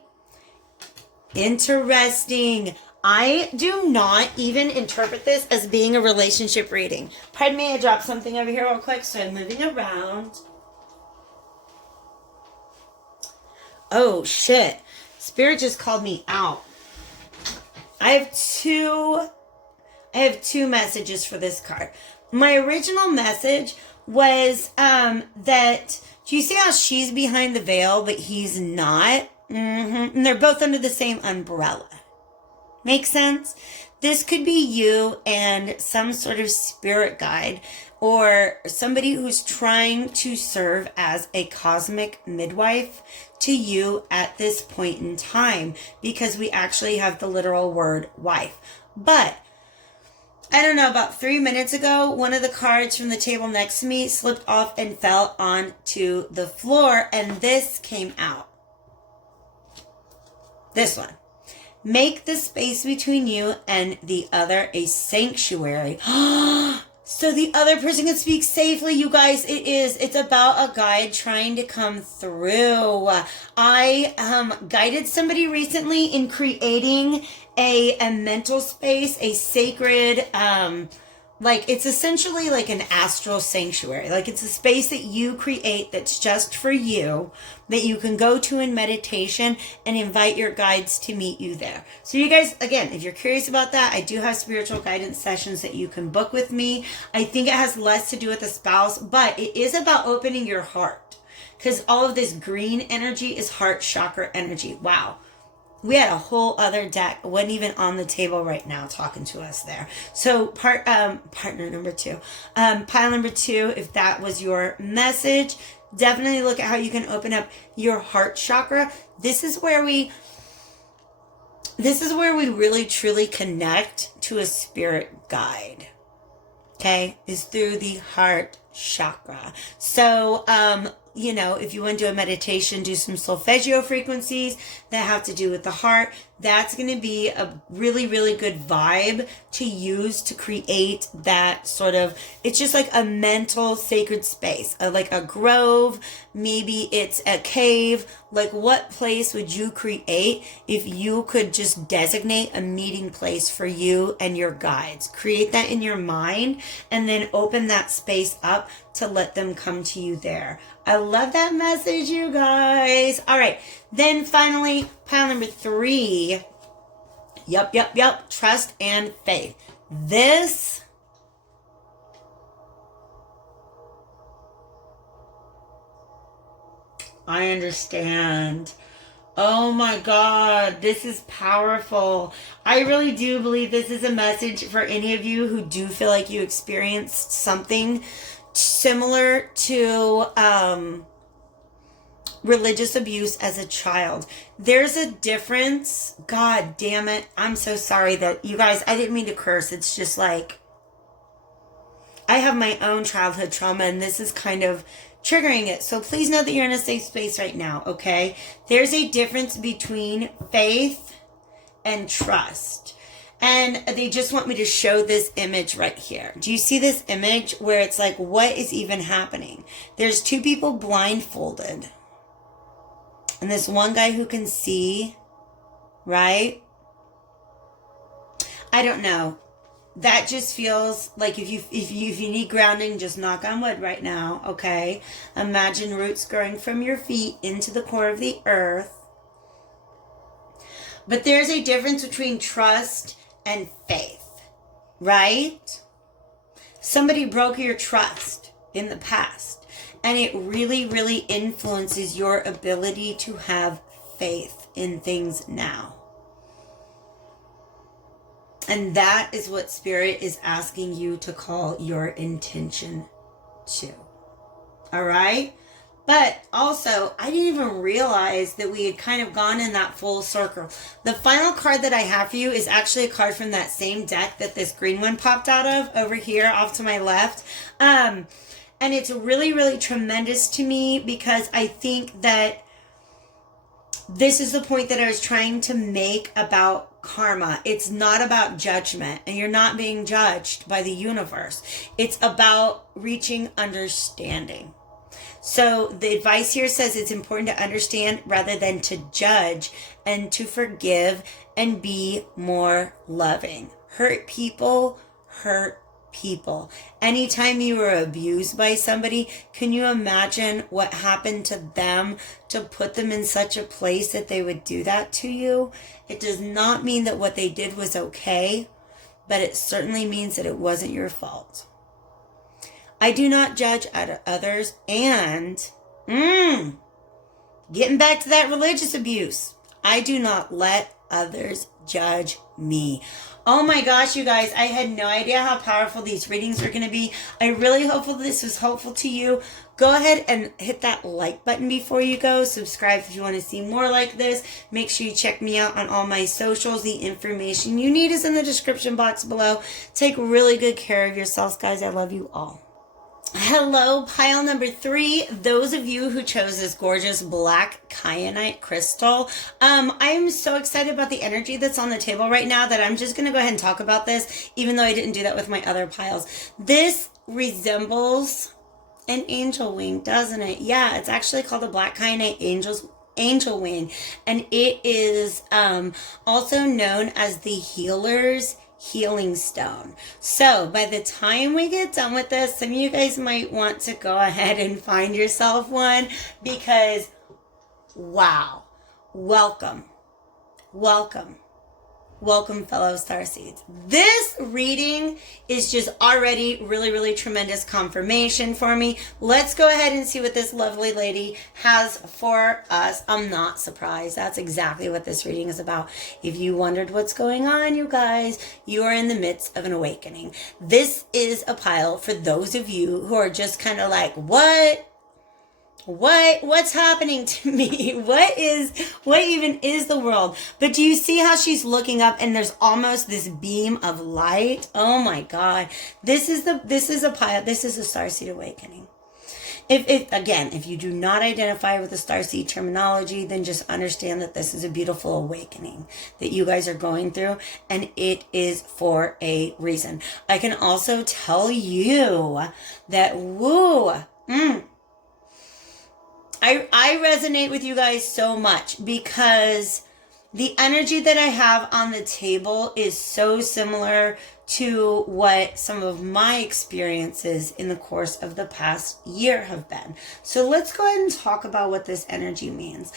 Interesting. I do not even interpret this as being a relationship reading. Pardon me, I dropped something over here real quick, so I'm moving around. Oh, shit. Spirit just called me out. I have two messages for this card. My original message was that, do you see how she's behind the veil, but he's not? And they're both under the same umbrella. Make sense? This could be you and some sort of spirit guide or somebody who's trying to serve as a cosmic midwife to you at this point in time, because we actually have the literal word wife. But I don't know, about 3 minutes ago, one of the cards from the table next to me slipped off and fell onto the floor, and this came out. This one. Make the space between you and the other a sanctuary. So the other person can speak safely, you guys. It's about a guide trying to come through. I guided somebody recently in creating a mental space, a sacred, like it's essentially like an astral sanctuary. Like it's a space that you create that's just for you, that you can go to in meditation and invite your guides to meet you there. So you guys, again, if you're curious about that, I do have spiritual guidance sessions that you can book with me. I think it has less to do with a spouse, but it is about opening your heart, because all of this green energy is heart chakra energy. Wow. We had a whole other deck, wasn't even on the table right now talking to us there. So partner number 2, pile number 2, if that was your message, definitely look at how you can open up your heart chakra. This is where we really truly connect to a spirit guide. Okay, is through the heart chakra. So, you know, if you want to do a meditation, do some solfeggio frequencies that have to do with the heart. That's going to be a really, really good vibe to use to create that sort of, it's just like a mental sacred space, like a grove. Maybe it's a cave. Like, what place would you create if you could just designate a meeting place for you and your guides? Create that in your mind and then open that space up to let them come to you there. I love that message, you guys. All right. Then finally, pile number 3. Yep. Trust and faith. This, I understand. Oh my God, this is powerful. I really do believe this is a message for any of you who do feel like you experienced something similar to religious abuse as a child. There's a difference. God damn it. I'm so sorry that you guys, I didn't mean to curse. It's just like, I have my own childhood trauma and this is kind of triggering it. So please know that you're in a safe space right now, okay? There's a difference between faith and trust. And they just want me to show this image right here. Do you see this image where it's like, what is even happening? There's 2 people blindfolded. And this one guy who can see, right? I don't know. That just feels like if you need grounding, just knock on wood right now, okay? Imagine roots growing from your feet into the core of the earth. But there's a difference between trust and faith, right? Somebody broke your trust in the past, and it really, really influences your ability to have faith in things now. And that is what Spirit is asking you to call your intention to. All right? But also, I didn't even realize that we had kind of gone in that full circle. The final card that I have for you is actually a card from that same deck that this green one popped out of over here off to my left. And it's really, really tremendous to me because I think that this is the point that I was trying to make about karma. It's not about judgment, and you're not being judged by the universe. It's about reaching understanding. So the advice here says it's important to understand rather than to judge, and to forgive and be more loving. Hurt people hurt people. Anytime you were abused by somebody, can you imagine what happened to them to put them in such a place that they would do that to you? It does not mean that what they did was okay, but it certainly means that it wasn't your fault. I do not judge others, and getting back to that religious abuse, I do not let others judge me. Oh my gosh, you guys, I had no idea how powerful these readings are going to be. I really hope this was helpful to you. Go ahead and hit that like button before you go. Subscribe if you want to see more like this. Make sure you check me out on all my socials. The information you need is in the description box below. Take really good care of yourselves, guys. I love you all. Hello, pile number 3. Those of you who chose this gorgeous black kyanite crystal. I am so excited about the energy that's on the table right now that I'm just going to go ahead and talk about this, even though I didn't do that with my other piles. This resembles an angel wing, doesn't it? Yeah, it's actually called the black kyanite angel wing, and it is also known as the healer's healing stone. So by the time we get done with this, some of you guys might want to go ahead and find yourself one, because wow, welcome fellow starseeds. This reading is just already really, really tremendous confirmation for me. Let's go ahead and see what this lovely lady has for us. I'm not surprised. That's exactly what this reading is about. If you wondered what's going on, you guys, you are in the midst of an awakening. This is a pile for those of you who are just kind of like, what's happening to me? What even is the world? But do you see how she's looking up and there's almost this beam of light? Oh my God. This is a Starseed awakening. If you do not identify with the Starseed terminology, then just understand that this is a beautiful awakening that you guys are going through, and it is for a reason. I can also tell you that I resonate with you guys so much, because the energy that I have on the table is so similar to what some of my experiences in the course of the past year have been. So let's go ahead and talk about what this energy means.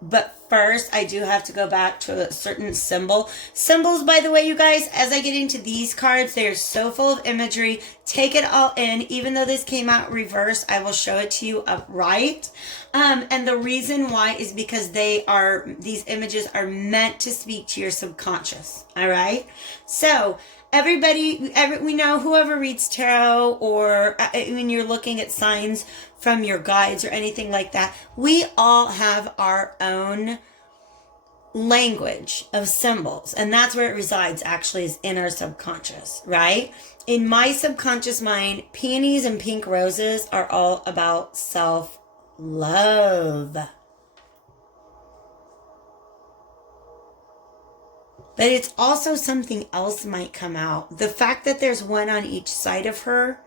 But first, I do have to go back to a certain symbol. Symbols, by the way, you guys, as I get into these cards, they are so full of imagery. Take it all in. Even though this came out reverse, I will show it to you upright. And the reason why is because these images are meant to speak to your subconscious. All right? So we know whoever reads tarot, or when you're looking at signs from your guides or anything like that, we all have our own language of symbols, and that's where it resides, actually, is in our subconscious, right? In my subconscious mind, peonies and pink roses are all about self-love. But it's also something else might come out. The fact that there's one on each side of her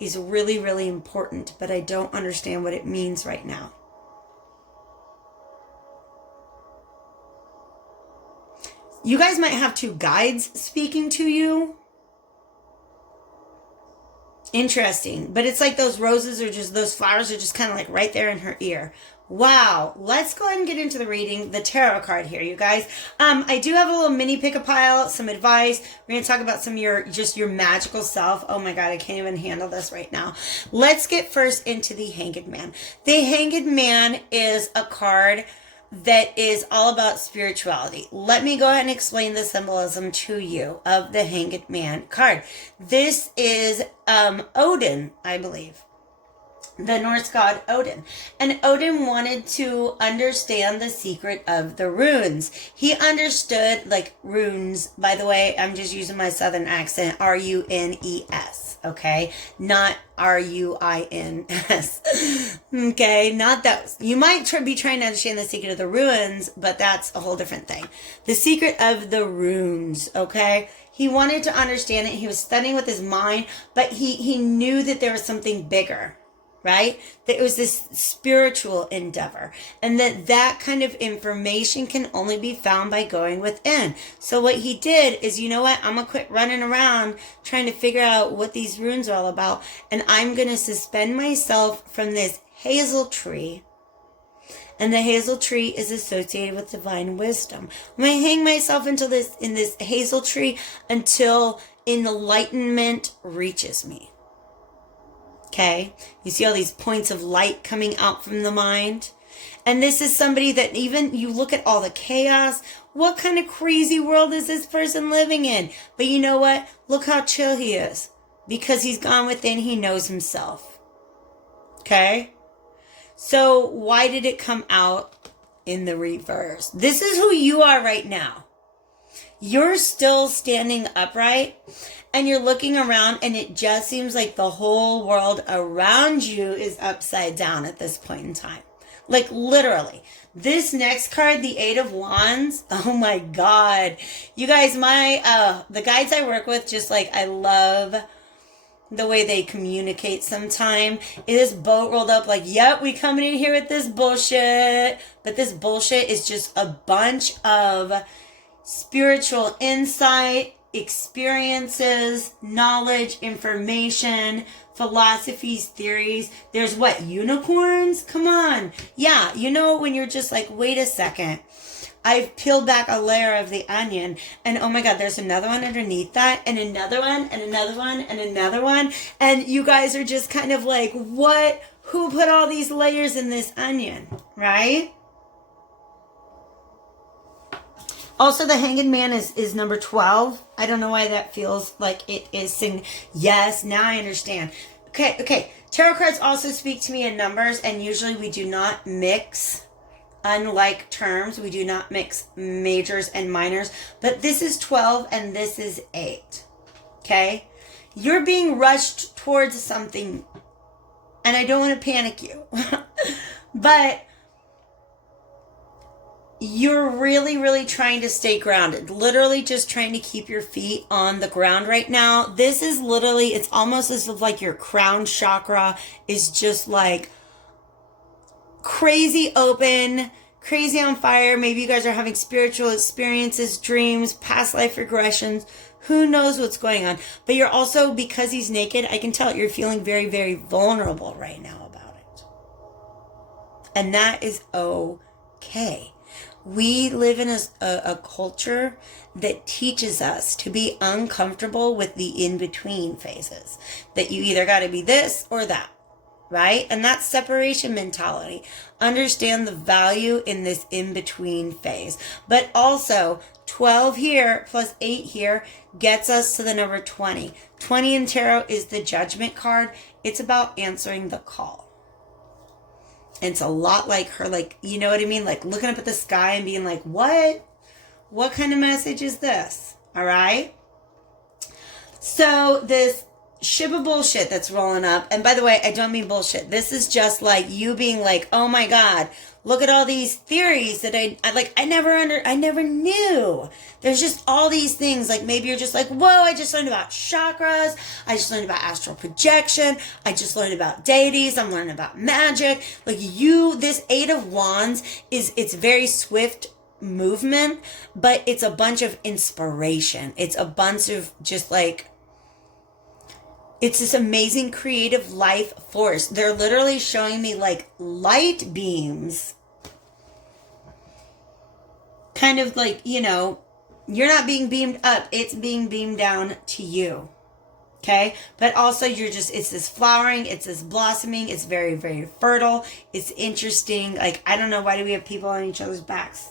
is really, really important, but I don't understand what it means right now. You guys might have 2 guides speaking to you. Interesting. But it's like those flowers are just kind of like right there in her ear. Wow. Let's go ahead and get into the reading. The tarot card here, you guys. I do have a little mini pick-a-pile, some advice. We're going to talk about some of your magical self. Oh my God, I can't even handle this right now. Let's get first into the Hanged Man. The Hanged Man is a card that is all about spirituality. Let me go ahead and explain the symbolism to you of the Hanged Man card. This is Odin, I believe. The Norse god Odin. And Odin wanted to understand the secret of the runes. He understood, like, runes, by the way, I'm just using my southern accent, R-U-N-E-S, okay? Not R-U-I-N-S. Okay, not those. You might be trying to understand the secret of the runes, but that's a whole different thing. The secret of the runes, okay? He wanted to understand it. He was studying with his mind, but he knew that there was something bigger. Right? That it was this spiritual endeavor, and that kind of information can only be found by going within. So what he did is, you know what? I'm going to quit running around trying to figure out what these runes are all about, and I'm going to suspend myself from this hazel tree. And the hazel tree is associated with divine wisdom. I'm going to hang myself in this hazel tree until enlightenment reaches me. Okay, you see all these points of light coming out from the mind. And this is somebody that, even you look at all the chaos, what kind of crazy world is this person living in? But you know what? Look how chill he is. Because he's gone within, he knows himself. Okay? So why did it come out in the reverse? This is who you are right now. You're still standing upright. And you're looking around, and it just seems like the whole world around you is upside down at this point in time. Like, literally. This next card, the Eight of Wands, oh my God. You guys, the guides I work with, just like, I love the way they communicate sometime. This boat rolled up like, yep, we coming in here with this bullshit. But this bullshit is just a bunch of spiritual insight, experiences, knowledge, information, philosophies, theories. There's what? Unicorns? Come on. Yeah, you know when you're just like, wait a second. I've peeled back a layer of the onion, and oh my God, there's another one underneath that, and another one, and another one, and another one. And you guys are just kind of like, what? Who put all these layers in this onion? Right? Also, the Hanged Man is number 12. I don't know why that feels like it is. Yes, now I understand. Okay. Tarot cards also speak to me in numbers, and usually we do not mix, unlike terms, we do not mix majors and minors. But this is 12 and this is 8. Okay? You're being rushed towards something, and I don't want to panic you. But you're really, really trying to stay grounded. Literally just trying to keep your feet on the ground right now. This is literally, it's almost as if like your crown chakra is just like crazy open, crazy on fire. Maybe you guys are having spiritual experiences, dreams, past life regressions. Who knows what's going on? But you're also, because he's naked, I can tell you're feeling very, very vulnerable right now about it. And that is okay. We live in a culture that teaches us to be uncomfortable with the in-between phases. That you either got to be this or that, right? And that's separation mentality. Understand the value in this in-between phase. But also, 12 here plus 8 here gets us to the number 20. 20 in tarot is the Judgment card. It's about answering the call. It's a lot like her, like, you know what I mean? Like looking up at the sky and being like, what? What kind of message is this? All right. So this ship of bullshit that's rolling up. And by the way, I don't mean bullshit. This is just like you being like, oh my God, look at all these theories that I never knew. There's just all these things. Like maybe you're just like, whoa, I just learned about chakras. I just learned about astral projection. I just learned about deities. I'm learning about magic. Like this 8 of Wands it's very swift movement, but it's a bunch of inspiration. It's a bunch of just like, it's this amazing creative life force. They're literally showing me like light beams. Kind of like, you know, you're not being beamed up. It's being beamed down to you. Okay, but also it's this flowering, it's this blossoming, it's very, very fertile, it's interesting. Like, I don't know, why do we have people on each other's backs?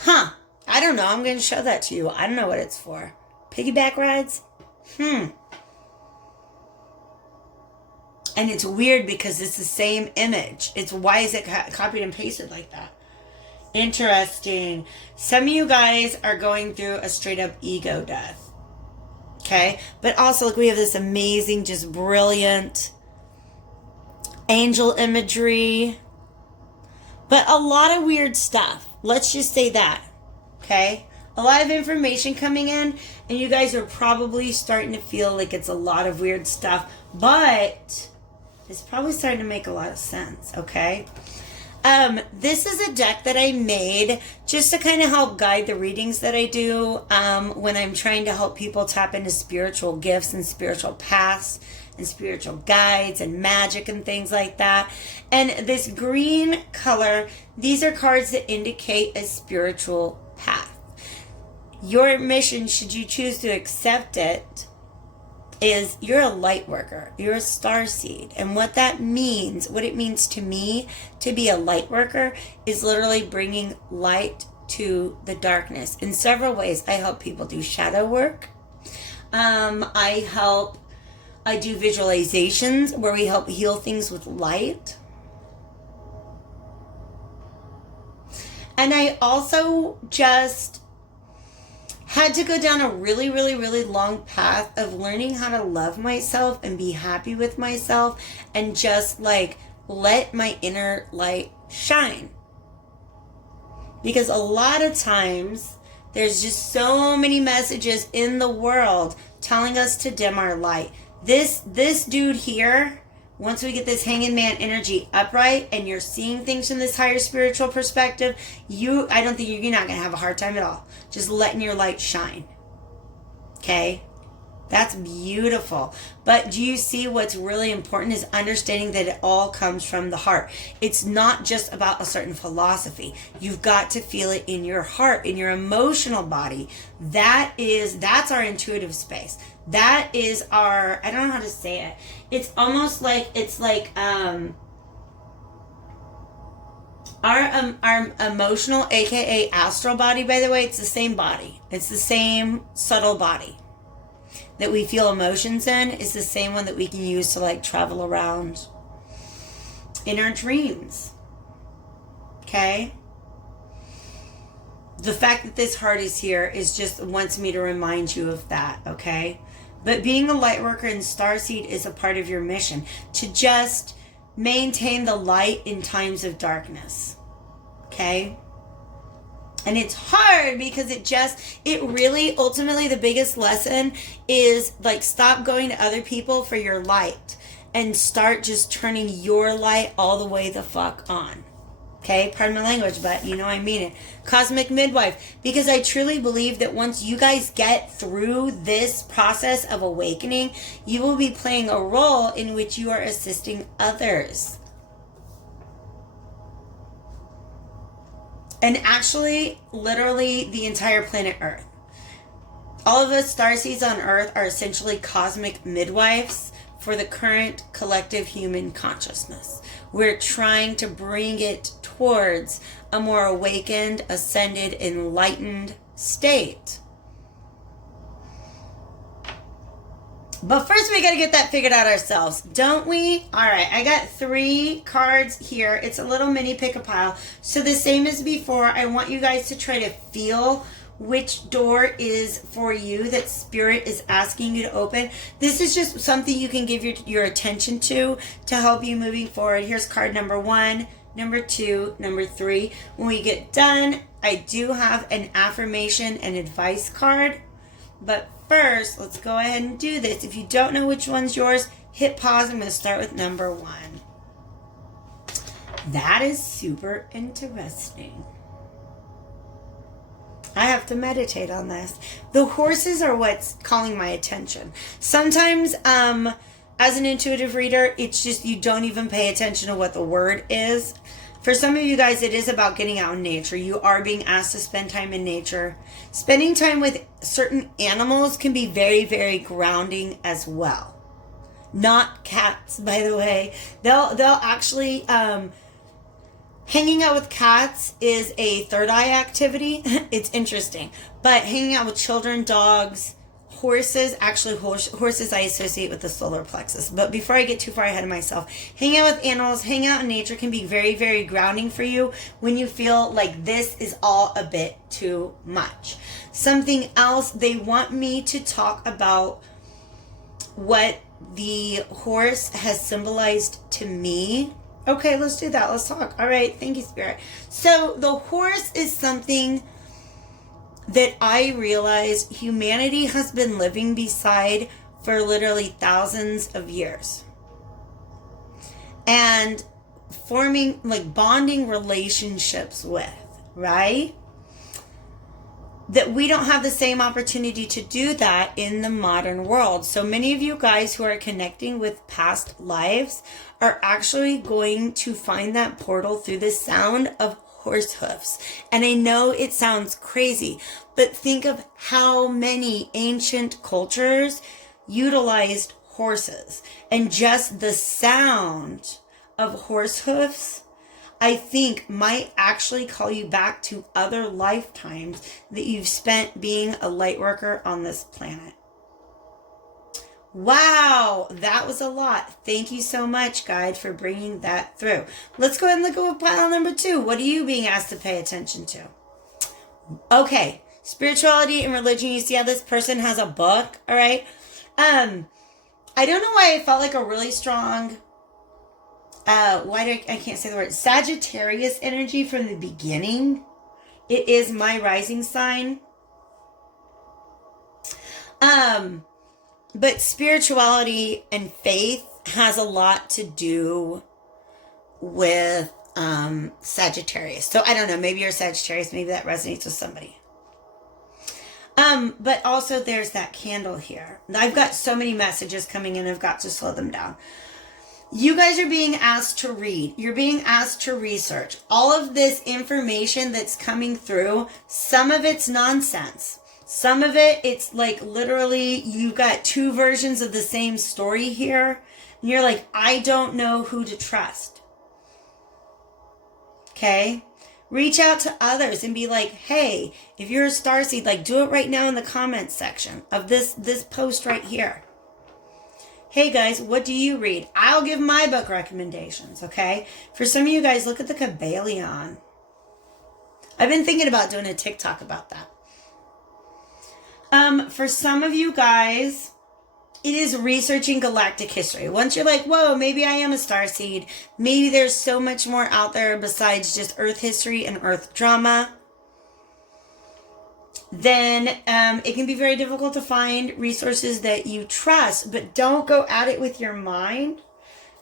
Huh, I don't know, I'm going to show that to you. I don't know what it's for. Piggyback rides? And it's weird because it's the same image. Why is it copied and pasted like that? Interesting. Some of you guys are going through a straight up ego death. Okay? But also, look, we have this amazing, just brilliant angel imagery. But a lot of weird stuff. Let's just say that. Okay? A lot of information coming in, and you guys are probably starting to feel like it's a lot of weird stuff. But it's probably starting to make a lot of sense. Okay? This is a deck that I made just to kind of help guide the readings that I do when I'm trying to help people tap into spiritual gifts and spiritual paths and spiritual guides and magic and things like that. And this green color, these are cards that indicate a spiritual path. Your mission, should you choose to accept it, is you're a light worker. You're a starseed. And what that means, what it means to me to be a light worker, is literally bringing light to the darkness in several ways. I help people do shadow work. I do visualizations where we help heal things with light. And I also just had to go down a really, really, really long path of learning how to love myself and be happy with myself and just like let my inner light shine. Because a lot of times there's just so many messages in the world telling us to dim our light. This dude here, once we get this hanging man energy upright and you're seeing things from this higher spiritual perspective, I don't think you're not going to have a hard time at all. Just letting your light shine. Okay? That's beautiful. But do you see what's really important is understanding that it all comes from the heart. It's not just about a certain philosophy. You've got to feel it in your heart, in your emotional body. That's our intuitive space. That is our, I don't know how to say it. It's almost like, our emotional, aka astral body, by the way, it's the same body. It's the same subtle body that we feel emotions in. Is the same one that we can use to like travel around in our dreams. Okay? The fact that this heart is here is just wants me to remind you of that, okay? But being a light worker in Starseed is a part of your mission to just maintain the light in times of darkness. Okay? And it's hard because it really, ultimately, the biggest lesson is like stop going to other people for your light and start just turning your light all the way the fuck on. Okay, pardon my language, but you know I mean it. Cosmic Midwife. Because I truly believe that once you guys get through this process of awakening, you will be playing a role in which you are assisting others. And actually, literally, the entire planet Earth. All of us starseeds on Earth are essentially cosmic midwives for the current collective human consciousness. We're trying to bring it towards a more awakened, ascended, enlightened state. But first we got to get that figured out ourselves, don't we? All right, I got 3 cards here. It's a little mini pick-a-pile. So the same as before, I want you guys to try to feel which door is for you that Spirit is asking you to open. This is just something you can give your attention to help you moving forward. Here's card number 1, number 2, number 3. When we get done, I do have an affirmation and advice card. But first, let's go ahead and do this. If you don't know which one's yours, hit pause. I'm going to start with number 1. That is super interesting. I have to meditate on this. The horses are what's calling my attention. Sometimes, as an intuitive reader, it's just you don't even pay attention to what the word is. For some of you guys, it is about getting out in nature. You are being asked to spend time in nature. Spending time with certain animals can be very, very grounding as well. Not cats, by the way. They'll actually, hanging out with cats is a third eye activity. It's interesting. But hanging out with children, dogs, horses, actually horses I associate with the solar plexus. But before I get too far ahead of myself, hanging out with animals, hanging out in nature can be very, very grounding for you when you feel like this is all a bit too much. Something else, they want me to talk about what the horse has symbolized to me. Okay, let's do that. Let's talk. All right. Thank you, Spirit. So the horse is something that I realize humanity has been living beside for literally thousands of years. And forming, like, bonding relationships with, right? That we don't have the same opportunity to do that in the modern world. So many of you guys who are connecting with past lives are actually going to find that portal through the sound of horse hoofs. And I know it sounds crazy, but think of how many ancient cultures utilized horses. And just the sound of horse hoofs, I think, might actually call you back to other lifetimes that you've spent being a light worker on this planet. Wow, that was a lot. Thank you so much, guide, for bringing that through. Let's go ahead and look at pile number 2. What are you being asked to pay attention to? Okay, spirituality and religion. You see how this person has a book, all right? I don't know why I felt like a really strong... I can't say the word, Sagittarius energy from the beginning. It is my rising sign. But spirituality and faith has a lot to do with Sagittarius. So I don't know, maybe you're Sagittarius, maybe that resonates with somebody. But also there's that candle here. I've got so many messages coming in, I've got to slow them down. You guys are being asked to read. You're being asked to research. All of this information that's coming through, some of it's nonsense. Some of it, it's like literally you got 2 versions of the same story here. And you're like, I don't know who to trust. Okay? Reach out to others and be like, hey, if you're a starseed, like, do it right now in the comments section of this post right here. Hey guys, what do you read? I'll give my book recommendations, okay? For some of you guys, look at the Kabbalion. I've been thinking about doing a TikTok about that. For some of you guys, it is researching galactic history. Once you're like, whoa, maybe I am a starseed. Maybe there's so much more out there besides just Earth history and Earth drama. Then it can be very difficult to find resources that you trust, but don't go at it with your mind.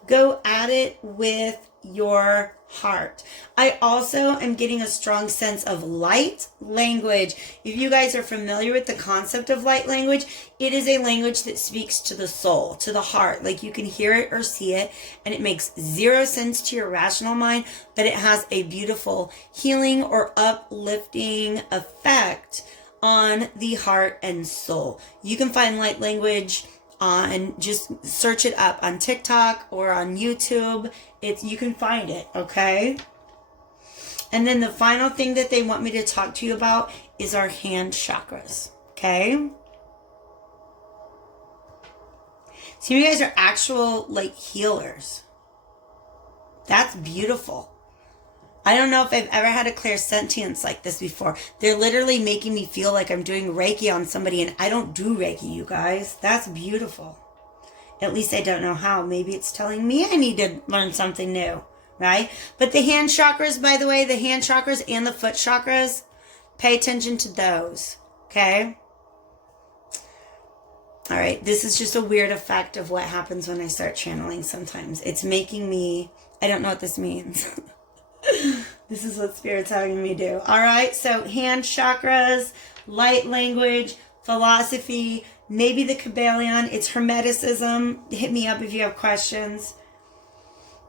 Go at it with your heart. I also am getting a strong sense of light language. If you guys are familiar with the concept of light language, it is a language that speaks to the soul, to the heart. Like you can hear it or see it, and it makes 0 sense to your rational mind, but it has a beautiful healing or uplifting effect on the heart and soul. You can find light language on, just search it up on TikTok or on YouTube. You can find it, okay? And then the final thing that they want me to talk to you about is our hand chakras, okay? So you guys are actual, like, healers. That's beautiful. I don't know if I've ever had a clairsentience like this before. They're literally making me feel like I'm doing Reiki on somebody, and I don't do Reiki, you guys. That's beautiful. At least I don't know how. Maybe it's telling me I need to learn something new, right? But the hand chakras, by the way, the hand chakras and the foot chakras, pay attention to those, okay? All right, this is just a weird effect of what happens when I start channeling sometimes. It's making me, I don't know what this means. This is what Spirit's having me do. All right, so hand chakras, light language, philosophy, maybe the Kabbalion. It's Hermeticism. Hit me up if you have questions.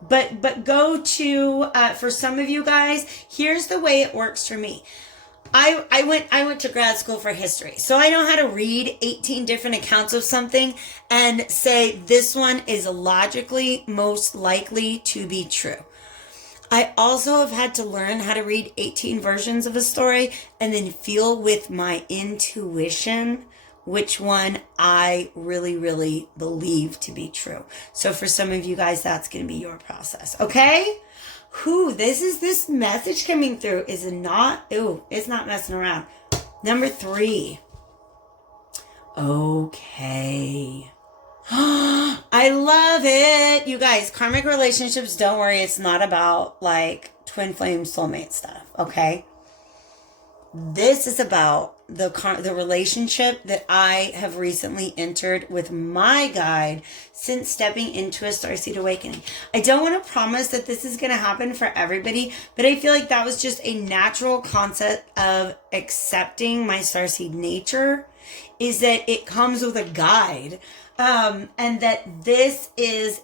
But go to for some of you guys, here's the way it works for me. I went to grad school for history, so I know how to read 18 different accounts of something and say this one is logically most likely to be true. I also have had to learn how to read 18 versions of a story and then feel with my intuition which one I really, really believe to be true. So for some of you guys, that's going to be your process. Okay? This message coming through is not, it's not messing around. Number 3. Okay. I love it. You guys, karmic relationships, don't worry. It's not about like twin flame soulmate stuff. Okay? This is about the relationship that I have recently entered with my guide since stepping into a Starseed awakening. I don't want to promise that this is going to happen for everybody, but I feel like that was just a natural concept of accepting my Starseed nature, is that it comes with a guide, and that this is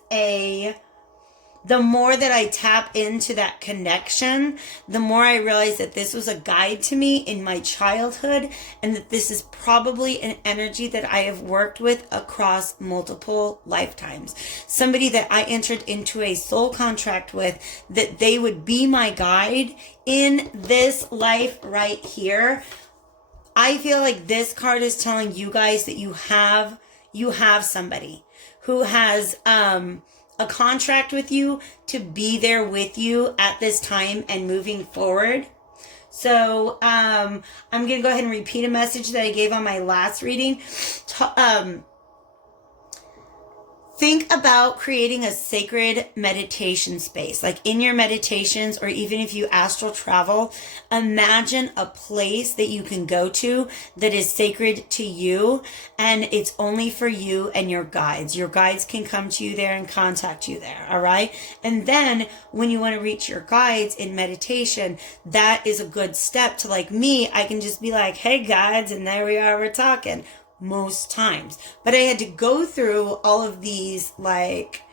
the more that I tap into that connection, the more I realize that this was a guide to me in my childhood, and that this is probably an energy that I have worked with across multiple lifetimes. Somebody that I entered into a soul contract with, that they would be my guide in this life right here. I feel like this card is telling you guys that you have somebody who has, a contract with you to be there with you at this time and moving forward. So I'm going to go ahead and repeat a message that I gave on my last reading. Think about creating a sacred meditation space, like in your meditations, or even if you astral travel, imagine a place that you can go to that is sacred to you, and it's only for you and your guides. Your guides can come to you there and contact you there, all right? And then when you want to reach your guides in meditation, that is a good step to, like me, I can just be like, hey guides, and there we are, we're talking. Most times. But I had to go through all of these like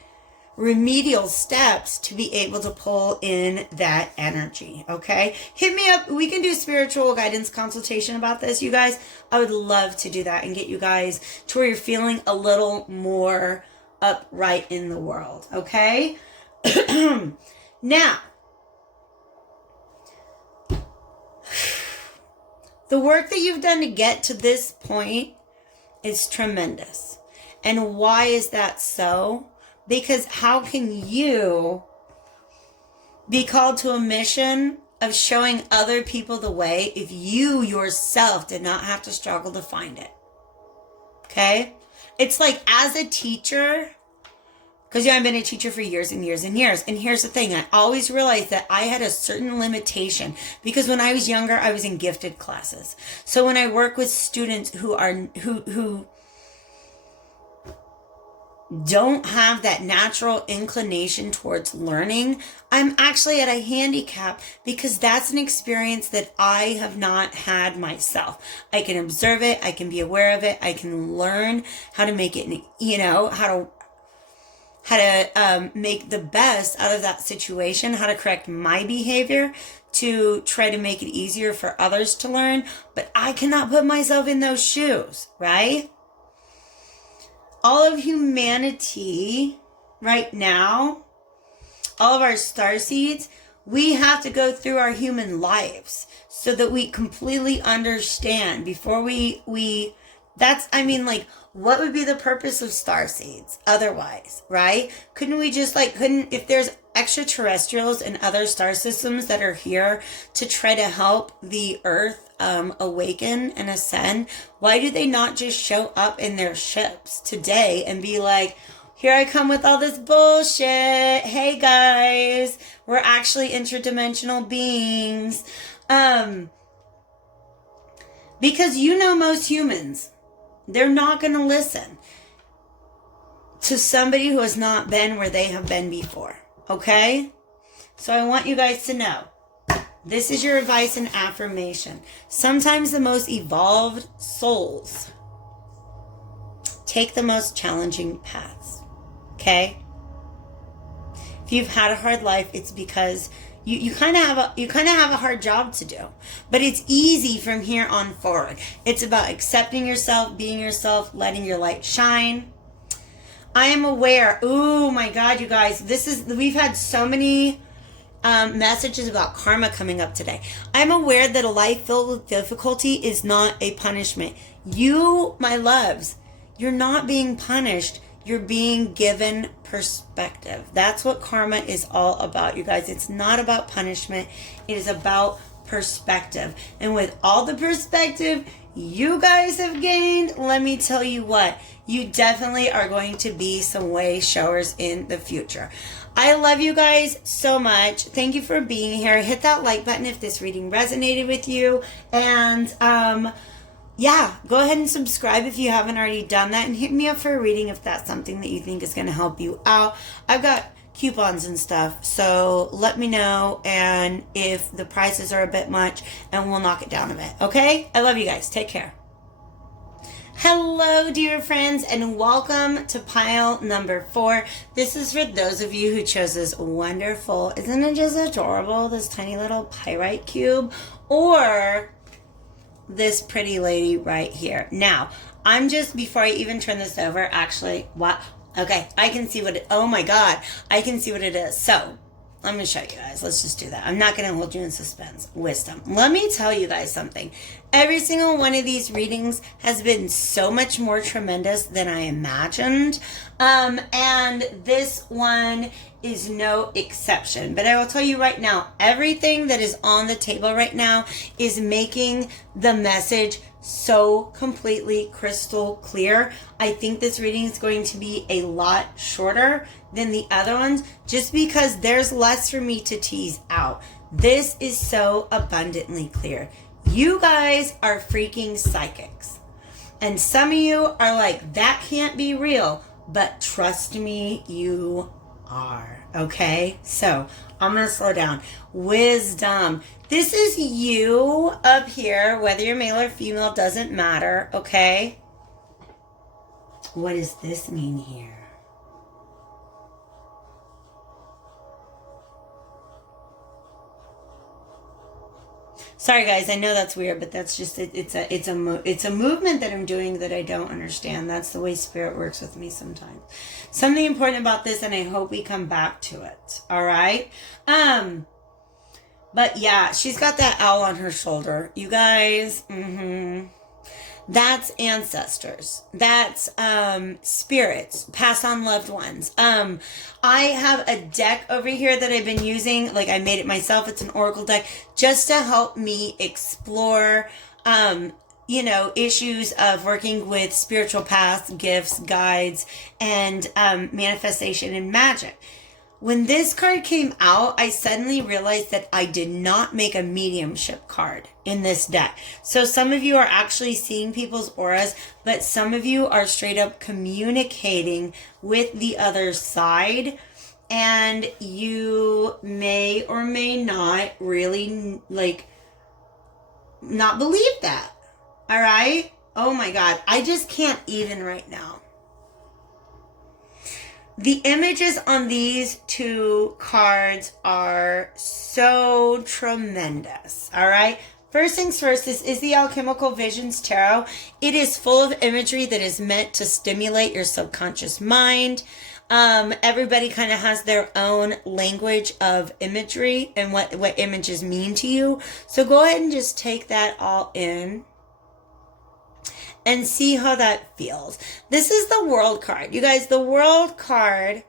remedial steps to be able to pull in that energy. Okay? Hit me up. We can do spiritual guidance consultation about this, you guys. I would love to do that and get you guys to where you're feeling a little more upright in the world. Okay? Now, the work that you've done to get to this point is tremendous. And why is that so? Because how can you be called to a mission of showing other people the way if you yourself did not have to struggle to find it? Okay? It's like as a teacher, because I've been a teacher for years and years and years. And here's the thing. I always realized that I had a certain limitation because when I was younger, I was in gifted classes. So when I work with students who don't have that natural inclination towards learning, I'm actually at a handicap because that's an experience that I have not had myself. I can observe it. I can be aware of it. I can learn how to make it, how to make the best out of that situation, how to correct my behavior to try to make it easier for others to learn. But I cannot put myself in those shoes, right? All of humanity right now, all of our starseeds, we have to go through our human lives so that we completely understand before what would be the purpose of starseeds otherwise, right? If there's extraterrestrials and other star systems that are here to try to help the earth awaken and ascend, why do they not just show up in their ships today and be like, here I come with all this bullshit. Hey guys, we're actually interdimensional beings. Because most humans, they're not going to listen to somebody who has not been where they have been before. Okay? So I want you guys to know, this is your advice and affirmation. Sometimes the most evolved souls take the most challenging paths. Okay? If you've had a hard life, it's because you kind of have a hard job to do. But it's easy from here on forward. It's about accepting yourself, being yourself, letting your light shine. I am aware. Oh my God, you guys, we've had so many messages about karma coming up today. I'm aware that a life filled with difficulty is not a punishment. You, my loves, you're not being punished. You're being given perspective. That's what karma is all about, you guys. It's not about punishment. It is about perspective. And with all the perspective you guys have gained, let me tell you what, you definitely are going to be some way showers in the future. I love you guys so much. Thank you for being here. Hit that like button if this reading resonated with you. And yeah, go ahead and subscribe if you haven't already done that. And hit me up for a reading if that's something that you think is going to help you out. I've got coupons and stuff, so let me know. And if the prices are a bit much, and we'll knock it down a bit. Okay? I love you guys. Take care. Hello, dear friends, and welcome to pile number 4. This is for those of you who chose this wonderful, isn't it just adorable, this tiny little pyrite cube, or this pretty lady right here. Now, I'm just, before I even turn this over, actually, what? Okay, I can see what it, oh my God, I can see what it is. So, I'm going to show you guys. Let's just do that. I'm not going to hold you in suspense. Wisdom. Let me tell you guys something. Every single one of these readings has been so much more tremendous than I imagined. And this one is no exception. But I will tell you right now, everything that is on the table right now is making the message so completely crystal clear. I think this reading is going to be a lot shorter than the other ones, just because there's less for me to tease out. This is so abundantly clear. You guys are freaking psychics. And some of you are like, that can't be real. But trust me, you are. Okay? So, I'm going to slow down. Wisdom. This is you up here, whether you're male or female, doesn't matter. Okay? What does this mean here? Sorry guys, I know that's weird, but that's just it's a movement that I'm doing that I don't understand. That's the way spirit works with me sometimes. Something important about this, and I hope we come back to it. All right. But yeah, she's got that owl on her shoulder. You guys, that's ancestors. That's spirits, pass on loved ones. I have a deck over here that I've been using. Like, I made it myself. It's an oracle deck just to help me explore, issues of working with spiritual paths, gifts, guides, and manifestation and magic. When this card came out, I suddenly realized that I did not make a mediumship card in this deck. So some of you are actually seeing people's auras, but some of you are straight up communicating with the other side. And you may or may not really, not believe that. All right? Oh my God. I just can't even right now. The images on these two cards are so tremendous, all right? First things first, this is the Alchemical Visions Tarot. It is full of imagery that is meant to stimulate your subconscious mind. Everybody kind of has their own language of imagery and what images mean to you. So go ahead and just take that all in and see how that feels. This is the World card. You guys, the World card,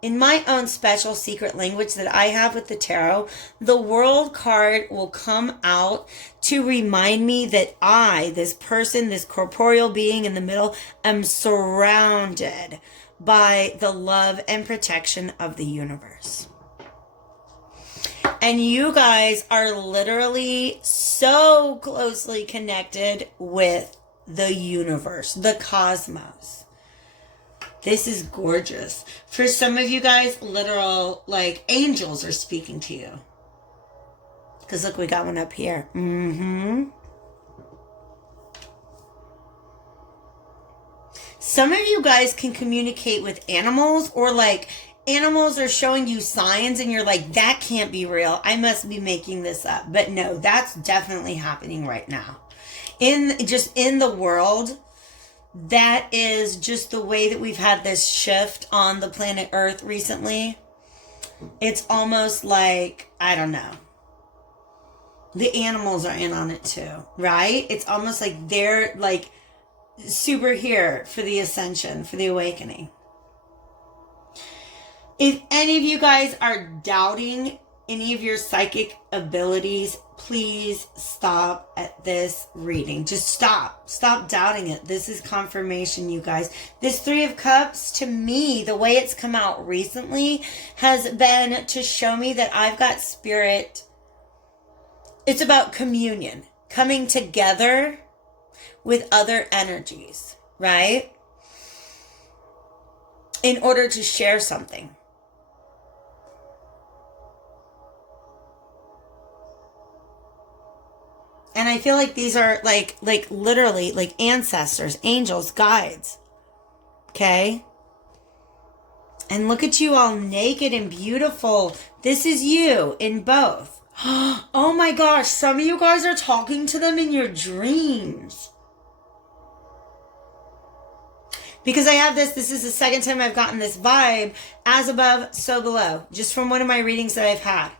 in my own special secret language that I have with the tarot, the World card will come out to remind me that I, this person, this corporeal being in the middle, am surrounded by the love and protection of the universe. And you guys are literally so closely connected with the universe, the cosmos. This is gorgeous. For some of you guys, literal, angels are speaking to you. Because look, we got one up here. Some of you guys can communicate with animals or animals are showing you signs and you're like, that can't be real. I must be making this up. But no, that's definitely happening right now. In the world, that is just the way that we've had this shift on the planet Earth recently. It's almost like, I don't know. The animals are in on it too, right? It's almost like they're like super here for the ascension, for the awakening. If any of you guys are doubting any of your psychic abilities, please stop at this reading. Just stop. Stop doubting it. This is confirmation, you guys. This Three of Cups, to me, the way it's come out recently, has been to show me that I've got spirit. It's about communion, coming together with other energies, right? In order to share something. And I feel like these are like literally like ancestors, angels, guides. Okay? And look at you all naked and beautiful. This is you in both. Oh my gosh, some of you guys are talking to them in your dreams. Because I have this is the second time I've gotten this vibe, as above, so below, just from one of my readings that I've had.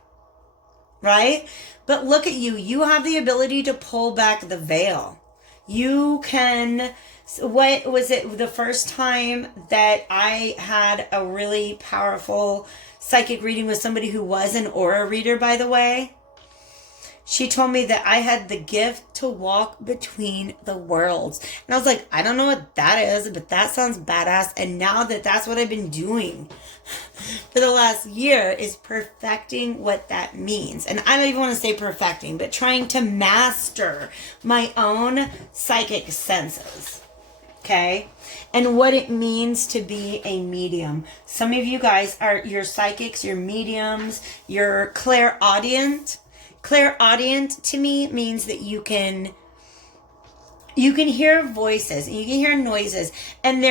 Right? But look at you. You have the ability to pull back the veil. You can, what was it, the first time that I had a really powerful psychic reading with somebody who was an aura reader, by the way? She told me that I had the gift to walk between the worlds. And I was like, I don't know what that is, but that sounds badass. And now that's what I've been doing for the last year, is perfecting what that means. And I don't even want to say perfecting, but trying to master my own psychic senses. Okay? And what it means to be a medium. Some of you guys are your psychics, your mediums, your clairaudient. Clairaudient to me means that you can hear voices and you can hear noises, and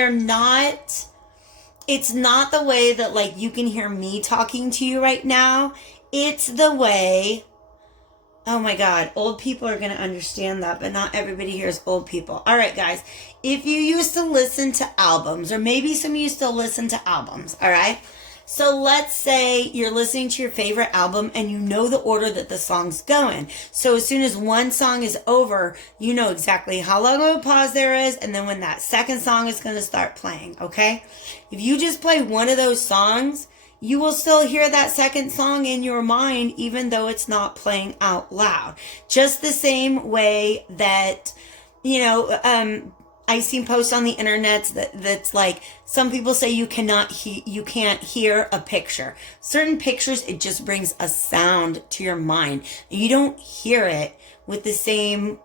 it's not the way that like you can hear me talking to you right now. It's the way, oh my God, old people are going to understand that, but not everybody here is old people. All right, guys, if you used to listen to albums, or maybe some of you still listen to albums, all right? So let's say you're listening to your favorite album and you know the order that the song's go in. So as soon as one song is over, you know exactly how long of a pause there is, and then when that second song is going to start playing, okay? If you just play one of those songs, you will still hear that second song in your mind, even though it's not playing out loud. Just the same way that, I've seen posts on the internet that's like, some people say you can't hear a picture. Certain pictures, it just brings a sound to your mind. You don't hear it with the same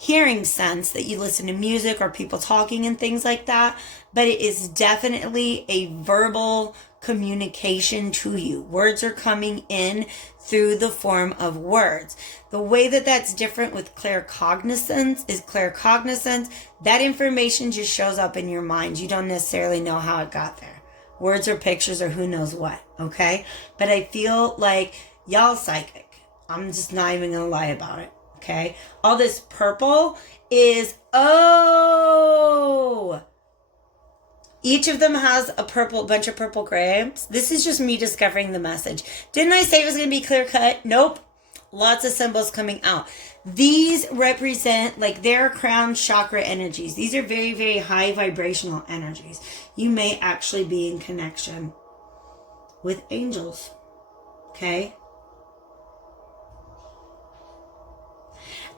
hearing sense that you listen to music or people talking and things like that, but it is definitely a verbal communication to you. Words are coming in through the form of words. The way that that's different with claircognizance is that information just shows up in your mind. You don't necessarily know how it got there. Words or pictures or who knows what, okay? But I feel like y'all psychic. I'm just not even gonna lie about it, okay? All this purple is, each of them has a bunch of purple grapes. This is just me discovering the message. Didn't I say it was going to be clear cut? Nope. Lots of symbols coming out. These represent like their crown chakra energies. These are very, very high vibrational energies. You may actually be in connection with angels. Okay?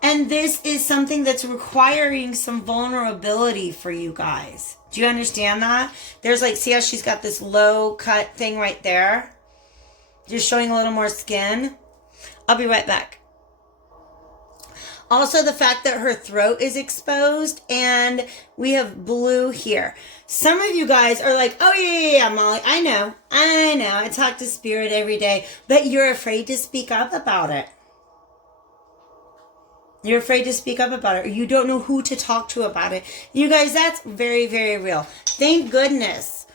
And this is something that's requiring some vulnerability for you guys. Do you understand that? There's like, see how she's got this low cut thing right there? Just showing a little more skin. I'll be right back. Also, the fact that her throat is exposed and we have blue here. Some of you guys are like, oh yeah, Molly, I know. I talk to spirit every day, but you're afraid to speak up about it. You're afraid to speak up about it, or you don't know who to talk to about it. You guys, that's very, very real. Thank goodness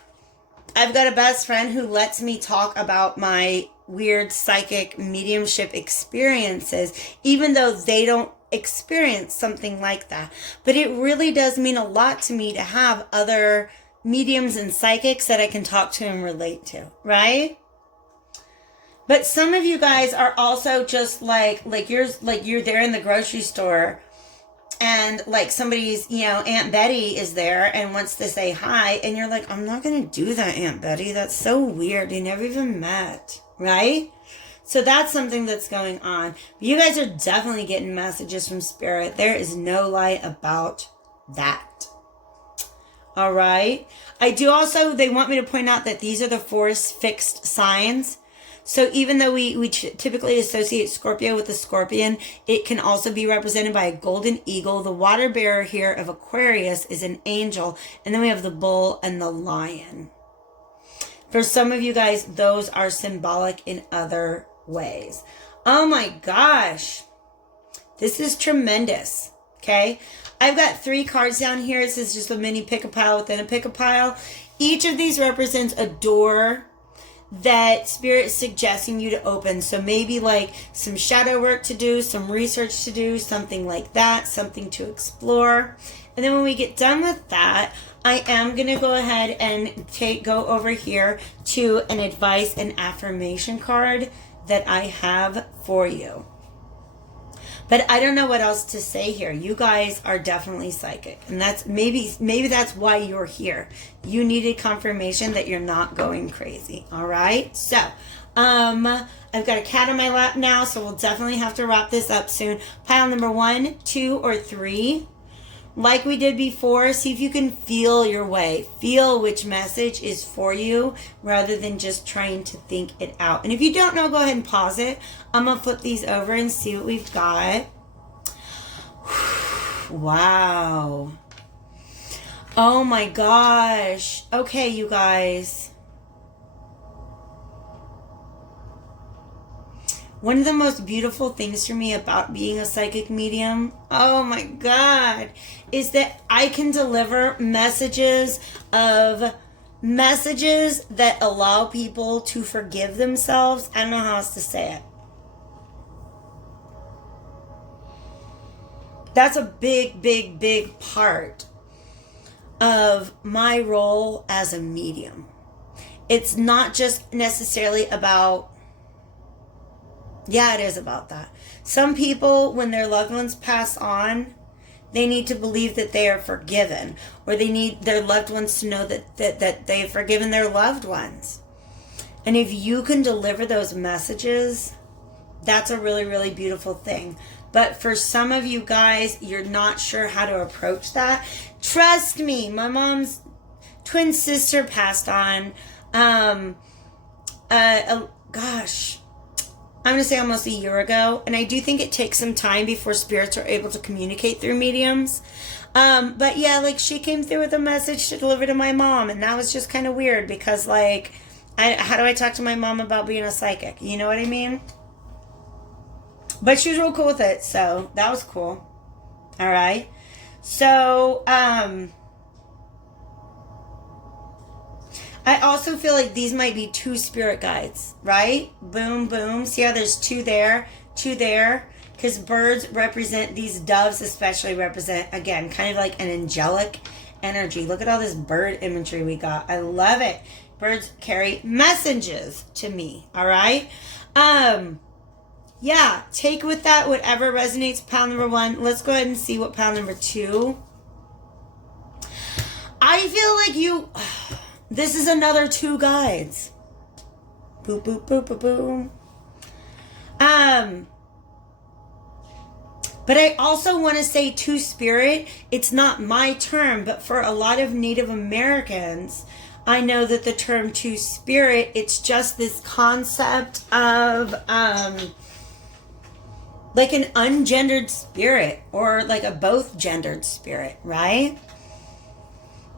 I've got a best friend who lets me talk about my weird psychic mediumship experiences, even though they don't experience something like that. But it really does mean a lot to me to have other mediums and psychics that I can talk to and relate to, right? But some of you guys are also just like you're there in the grocery store, and like somebody's, Aunt Betty is there and wants to say hi, and you're like, I'm not going to do that, Aunt Betty. That's so weird. You never even met, right? So that's something that's going on. But you guys are definitely getting messages from Spirit. There is no lie about that. All right. I do also, they want me to point out that these are the 4 fixed signs. So even though we typically associate Scorpio with the scorpion, it can also be represented by a golden eagle. The water bearer here of Aquarius is an angel. And then we have the bull and the lion. For some of you guys, those are symbolic in other ways. Oh my gosh. This is tremendous. Okay. I've got 3 cards down here. This is just a mini pick-a-pile within a pick-a-pile. Each of these represents a door that Spirit is suggesting you to open. So maybe like some shadow work to do, some research to do, something like that, something to explore. And then when we get done with that, I am going to go ahead and go over here to an advice and affirmation card that I have for you. But I don't know what else to say here. You guys are definitely psychic. And that's maybe that's why you're here. You needed confirmation that you're not going crazy. All right? So, I've got a cat on my lap now, so we'll definitely have to wrap this up soon. Pile number 1, 2, or 3. Like we did before, see if you can feel your way. Feel which message is for you rather than just trying to think it out. And if you don't know, go ahead and pause it. I'm going to flip these over and see what we've got. Wow. Oh my gosh. Okay, you guys. One of the most beautiful things for me about being a psychic medium, oh my God, is that I can deliver messages that allow people to forgive themselves. I don't know how else to say it. That's a big, big, big part of my role as a medium. It's not just necessarily about, yeah, it is about that. Some people, when their loved ones pass on, they need to believe that they are forgiven, or they need their loved ones to know that they have forgiven their loved ones. And if you can deliver those messages, that's a really, really beautiful thing. But for some of you guys, you're not sure how to approach that. Trust me, my mom's twin sister passed on, gosh, I'm going to say almost a year ago. And I do think it takes some time before spirits are able to communicate through mediums. But yeah, like she came through with a message to deliver to my mom. And that was just kind of weird because like, how do I talk to my mom about being a psychic? You know what I mean? But she was real cool with it. So that was cool. All right. So, I also feel like these might be 2 spirit guides, right? Boom, boom. See how there's 2 there, 2 there? Because birds represent, these doves especially represent, again, kind of like an angelic energy. Look at all this bird imagery we got. I love it. Birds carry messages to me, all right? Yeah, take with that whatever resonates. Pile number 1. Let's go ahead and see what pile number 2. I feel like this is another 2 guides. Boop, boop, boop, boop, boom. But I also want to say to Spirit, it's not my term, but for a lot of Native Americans, I know that the term to Spirit, it's just this concept of like an ungendered spirit or like a both gendered spirit, right?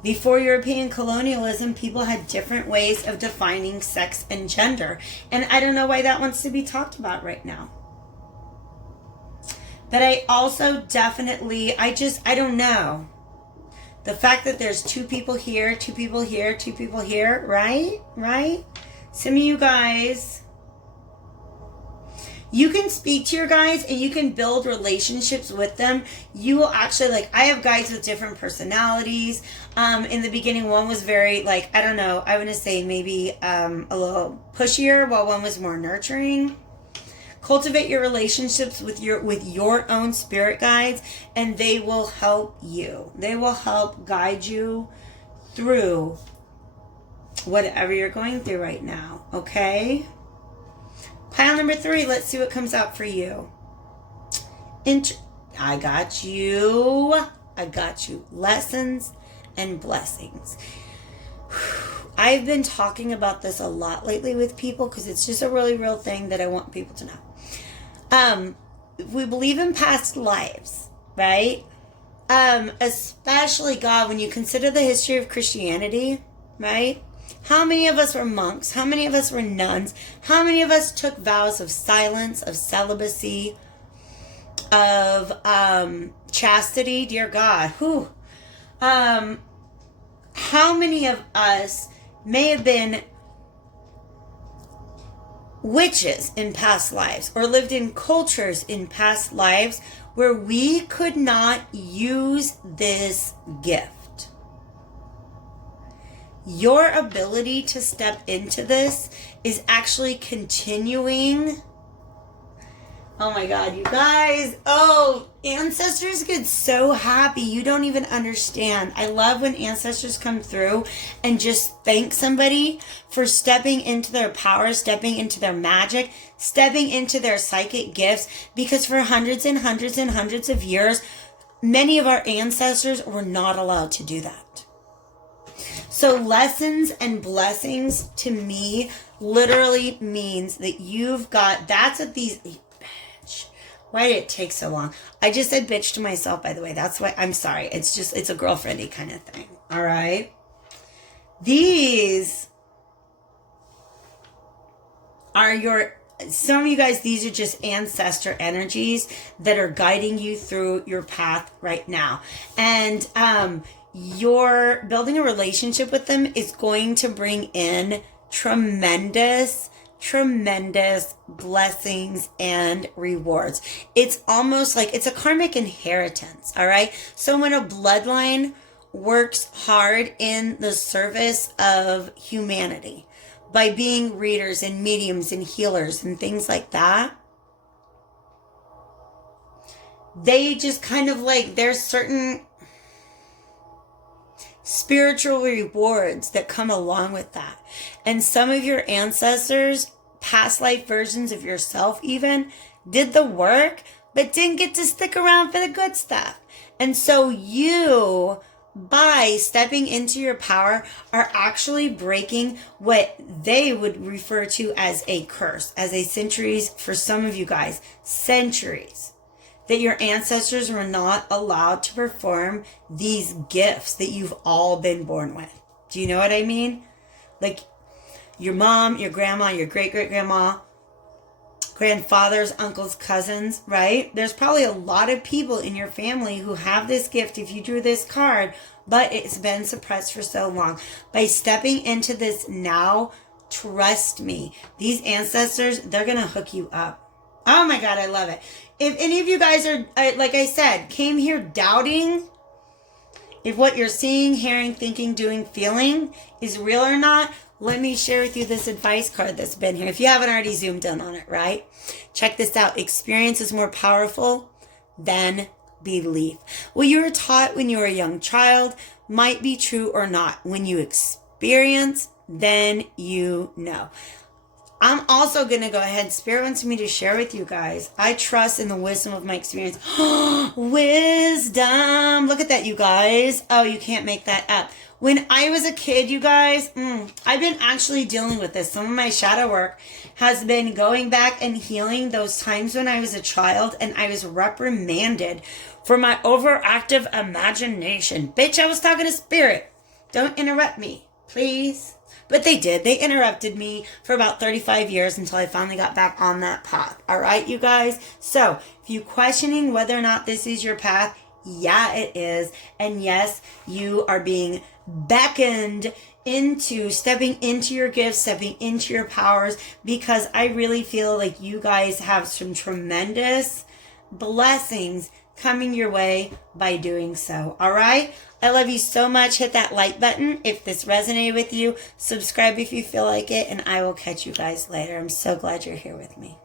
Before European colonialism, people had different ways of defining sex and gender. And I don't know why that wants to be talked about right now. But I also definitely, I don't know. The fact that there's 2 people here, 2 people here, 2 people here, right? Right? Some of you guys, you can speak to your guides and you can build relationships with them. You will actually, like, I have guides with different personalities. In the beginning, one was very, like, I don't know, I want to say maybe a little pushier, while one was more nurturing. Cultivate your relationships with your own spirit guides, and they will help you. They will help guide you through whatever you're going through right now, okay? Pile number 3, let's see what comes out for you. I got you. Lessons and blessings. I've been talking about this a lot lately with people because it's just a really real thing that I want people to know. We believe in past lives, right? Especially, God, when you consider the history of Christianity, right? How many of us were monks? How many of us were nuns? How many of us took vows of silence, of celibacy, of chastity? Dear God, who? How many of us may have been witches in past lives or lived in cultures in past lives where we could not use this gift? Your ability to step into this is actually continuing. Oh my God, you guys. Oh, ancestors get so happy. You don't even understand. I love when ancestors come through and just thank somebody for stepping into their power, stepping into their magic, stepping into their psychic gifts, because for hundreds and hundreds and hundreds of years, many of our ancestors were not allowed to do that. So lessons and blessings to me literally means that you've got, that's what these, bitch, why did it take so long? I just said bitch to myself, by the way. That's why, I'm sorry. It's just, it's a girlfriendy kind of thing. All right. These are your, some of you guys, these are just ancestor energies that are guiding you through your path right now. And, you're building a relationship with them is going to bring in tremendous blessings and rewards. It's almost like it's a karmic inheritance, all right? So when a bloodline works hard in the service of humanity by being readers and mediums and healers and things like that, they just kind of like, there's certain spiritual rewards that come along with that. And some of your ancestors, past life versions of yourself even, did the work, but didn't get to stick around for the good stuff. And so you, by stepping into your power, are actually breaking what they would refer to as a curse, as a centuries, for some of you guys, centuries, that your ancestors were not allowed to perform these gifts that you've all been born with. Do you know what I mean? Like your mom, your grandma, your great-great-grandma, grandfathers, uncles, cousins, right? There's probably a lot of people in your family who have this gift if you drew this card, but it's been suppressed for so long. By stepping into this now, trust me, these ancestors, they're going to hook you up. Oh my God, I love it. If any of you guys are, like I said, came here doubting if what you're seeing, hearing, thinking, doing, feeling is real or not, let me share with you this advice card that's been here. If you haven't already zoomed in on it, right? Check this out. Experience is more powerful than belief. What you were taught when you were a young child might be true or not. When you experience, then you know. I'm also going to go ahead. Spirit wants me to share with you guys. I trust in the wisdom of my experience. Wisdom. Look at that, you guys. Oh, you can't make that up. When I was a kid, you guys, I've been actually dealing with this. Some of my shadow work has been going back and healing those times when I was a child and I was reprimanded for my overactive imagination. Bitch, I was talking to Spirit. Don't interrupt me, please. But they did. They interrupted me for about 35 years until I finally got back on that path. All right, you guys? So if you're questioning whether or not this is your path, Yeah, it is. And yes, you are being beckoned into stepping into your gifts, stepping into your powers, because I really feel like you guys have some tremendous blessings coming your way by doing so. All right? I love you so much. Hit that like button if this resonated with you. Subscribe if you feel like it, and I will catch you guys later. I'm so glad you're here with me.